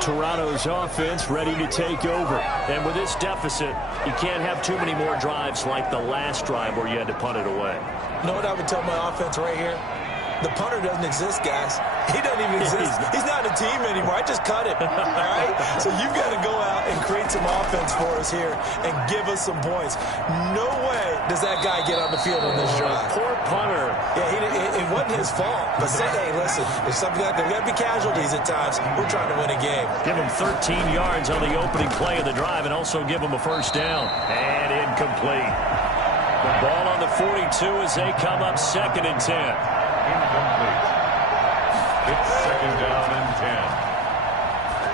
Toronto's offense ready to take over. And with this deficit, you can't have too many more drives like the last drive where you had to punt it away. You know what I would tell my offense right here? The punter doesn't exist, guys. He doesn't even exist. He's not a team anymore. I just cut him. All right? So you've got to go out and create some offense for us here and give us some points. No way does that guy get on the field on this drive. Poor punter. Yeah, it wasn't his fault. But say, hey, listen, if something like that, there got to be casualties at times. We're trying to win a game. Give him 13 yards on the opening play of the drive and also give him a first down. And incomplete. The ball on the 42 as they come up 2nd and 10. Incomplete. It's 2nd down and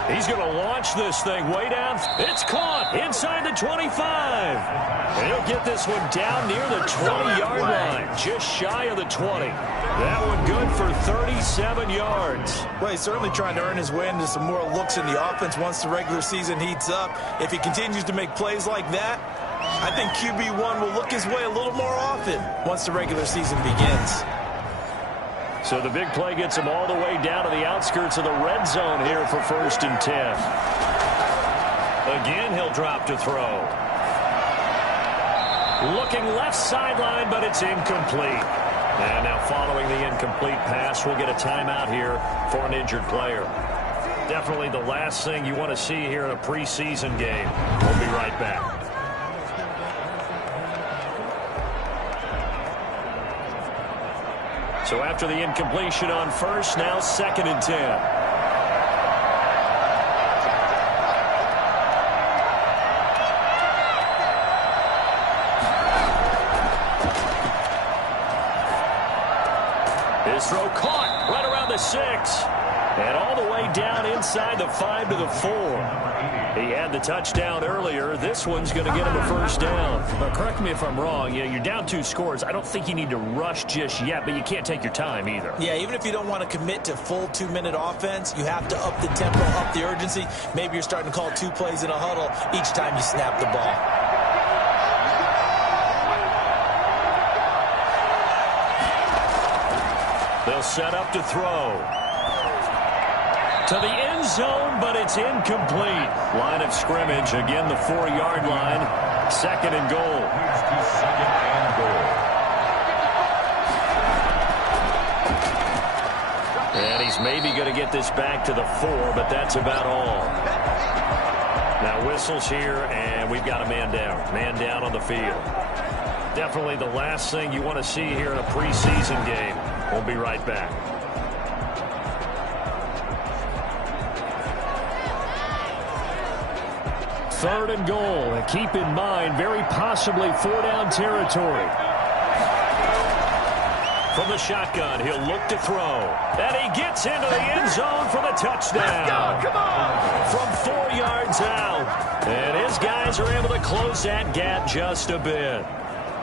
10. He's going to launch this thing way down. It's caught inside the 25. And he'll get this one down near the 20-yard line, just shy of the 20. That one good for 37 yards. Well, he's certainly trying to earn his way into some more looks in the offense once the regular season heats up. If he continues to make plays like that, I think QB1 will look his way a little more often once the regular season begins. So the big play gets him all the way down to the outskirts of the red zone here for 1st and 10. Again, he'll drop to throw. Looking left sideline, but it's incomplete. And now following the incomplete pass, we'll get a timeout here for an injured player. Definitely the last thing you want to see here in a preseason game. We'll be right back. So after the incompletion on first, now 2nd and 10. His throw caught right around the 6. And all the way down inside the 5 to the 4. He had the touchdown earlier. This one's going to get him a first down. But correct me if I'm wrong. You know, you're down 2 scores. I don't think you need to rush just yet, but you can't take your time either. Yeah, even if you don't want to commit to full 2-minute offense, you have to up the tempo, up the urgency. Maybe you're starting to call 2 plays in a huddle each time you snap the ball. They'll set up to throw. To the end zone, but it's incomplete. Line of scrimmage, again the 4-yard line. 2nd and goal. Here's to 2nd and goal. And he's maybe going to get this back to the 4, but that's about all. Now whistles here, and we've got a man down. Man down on the field. Definitely the last thing you want to see here in a preseason game. We'll be right back. Third and goal. And keep in mind, very possibly 4-down territory. From the shotgun, he'll look to throw. And he gets into the end zone for the touchdown. Let's go, come on! From 4 yards out. And his guys are able to close that gap just a bit.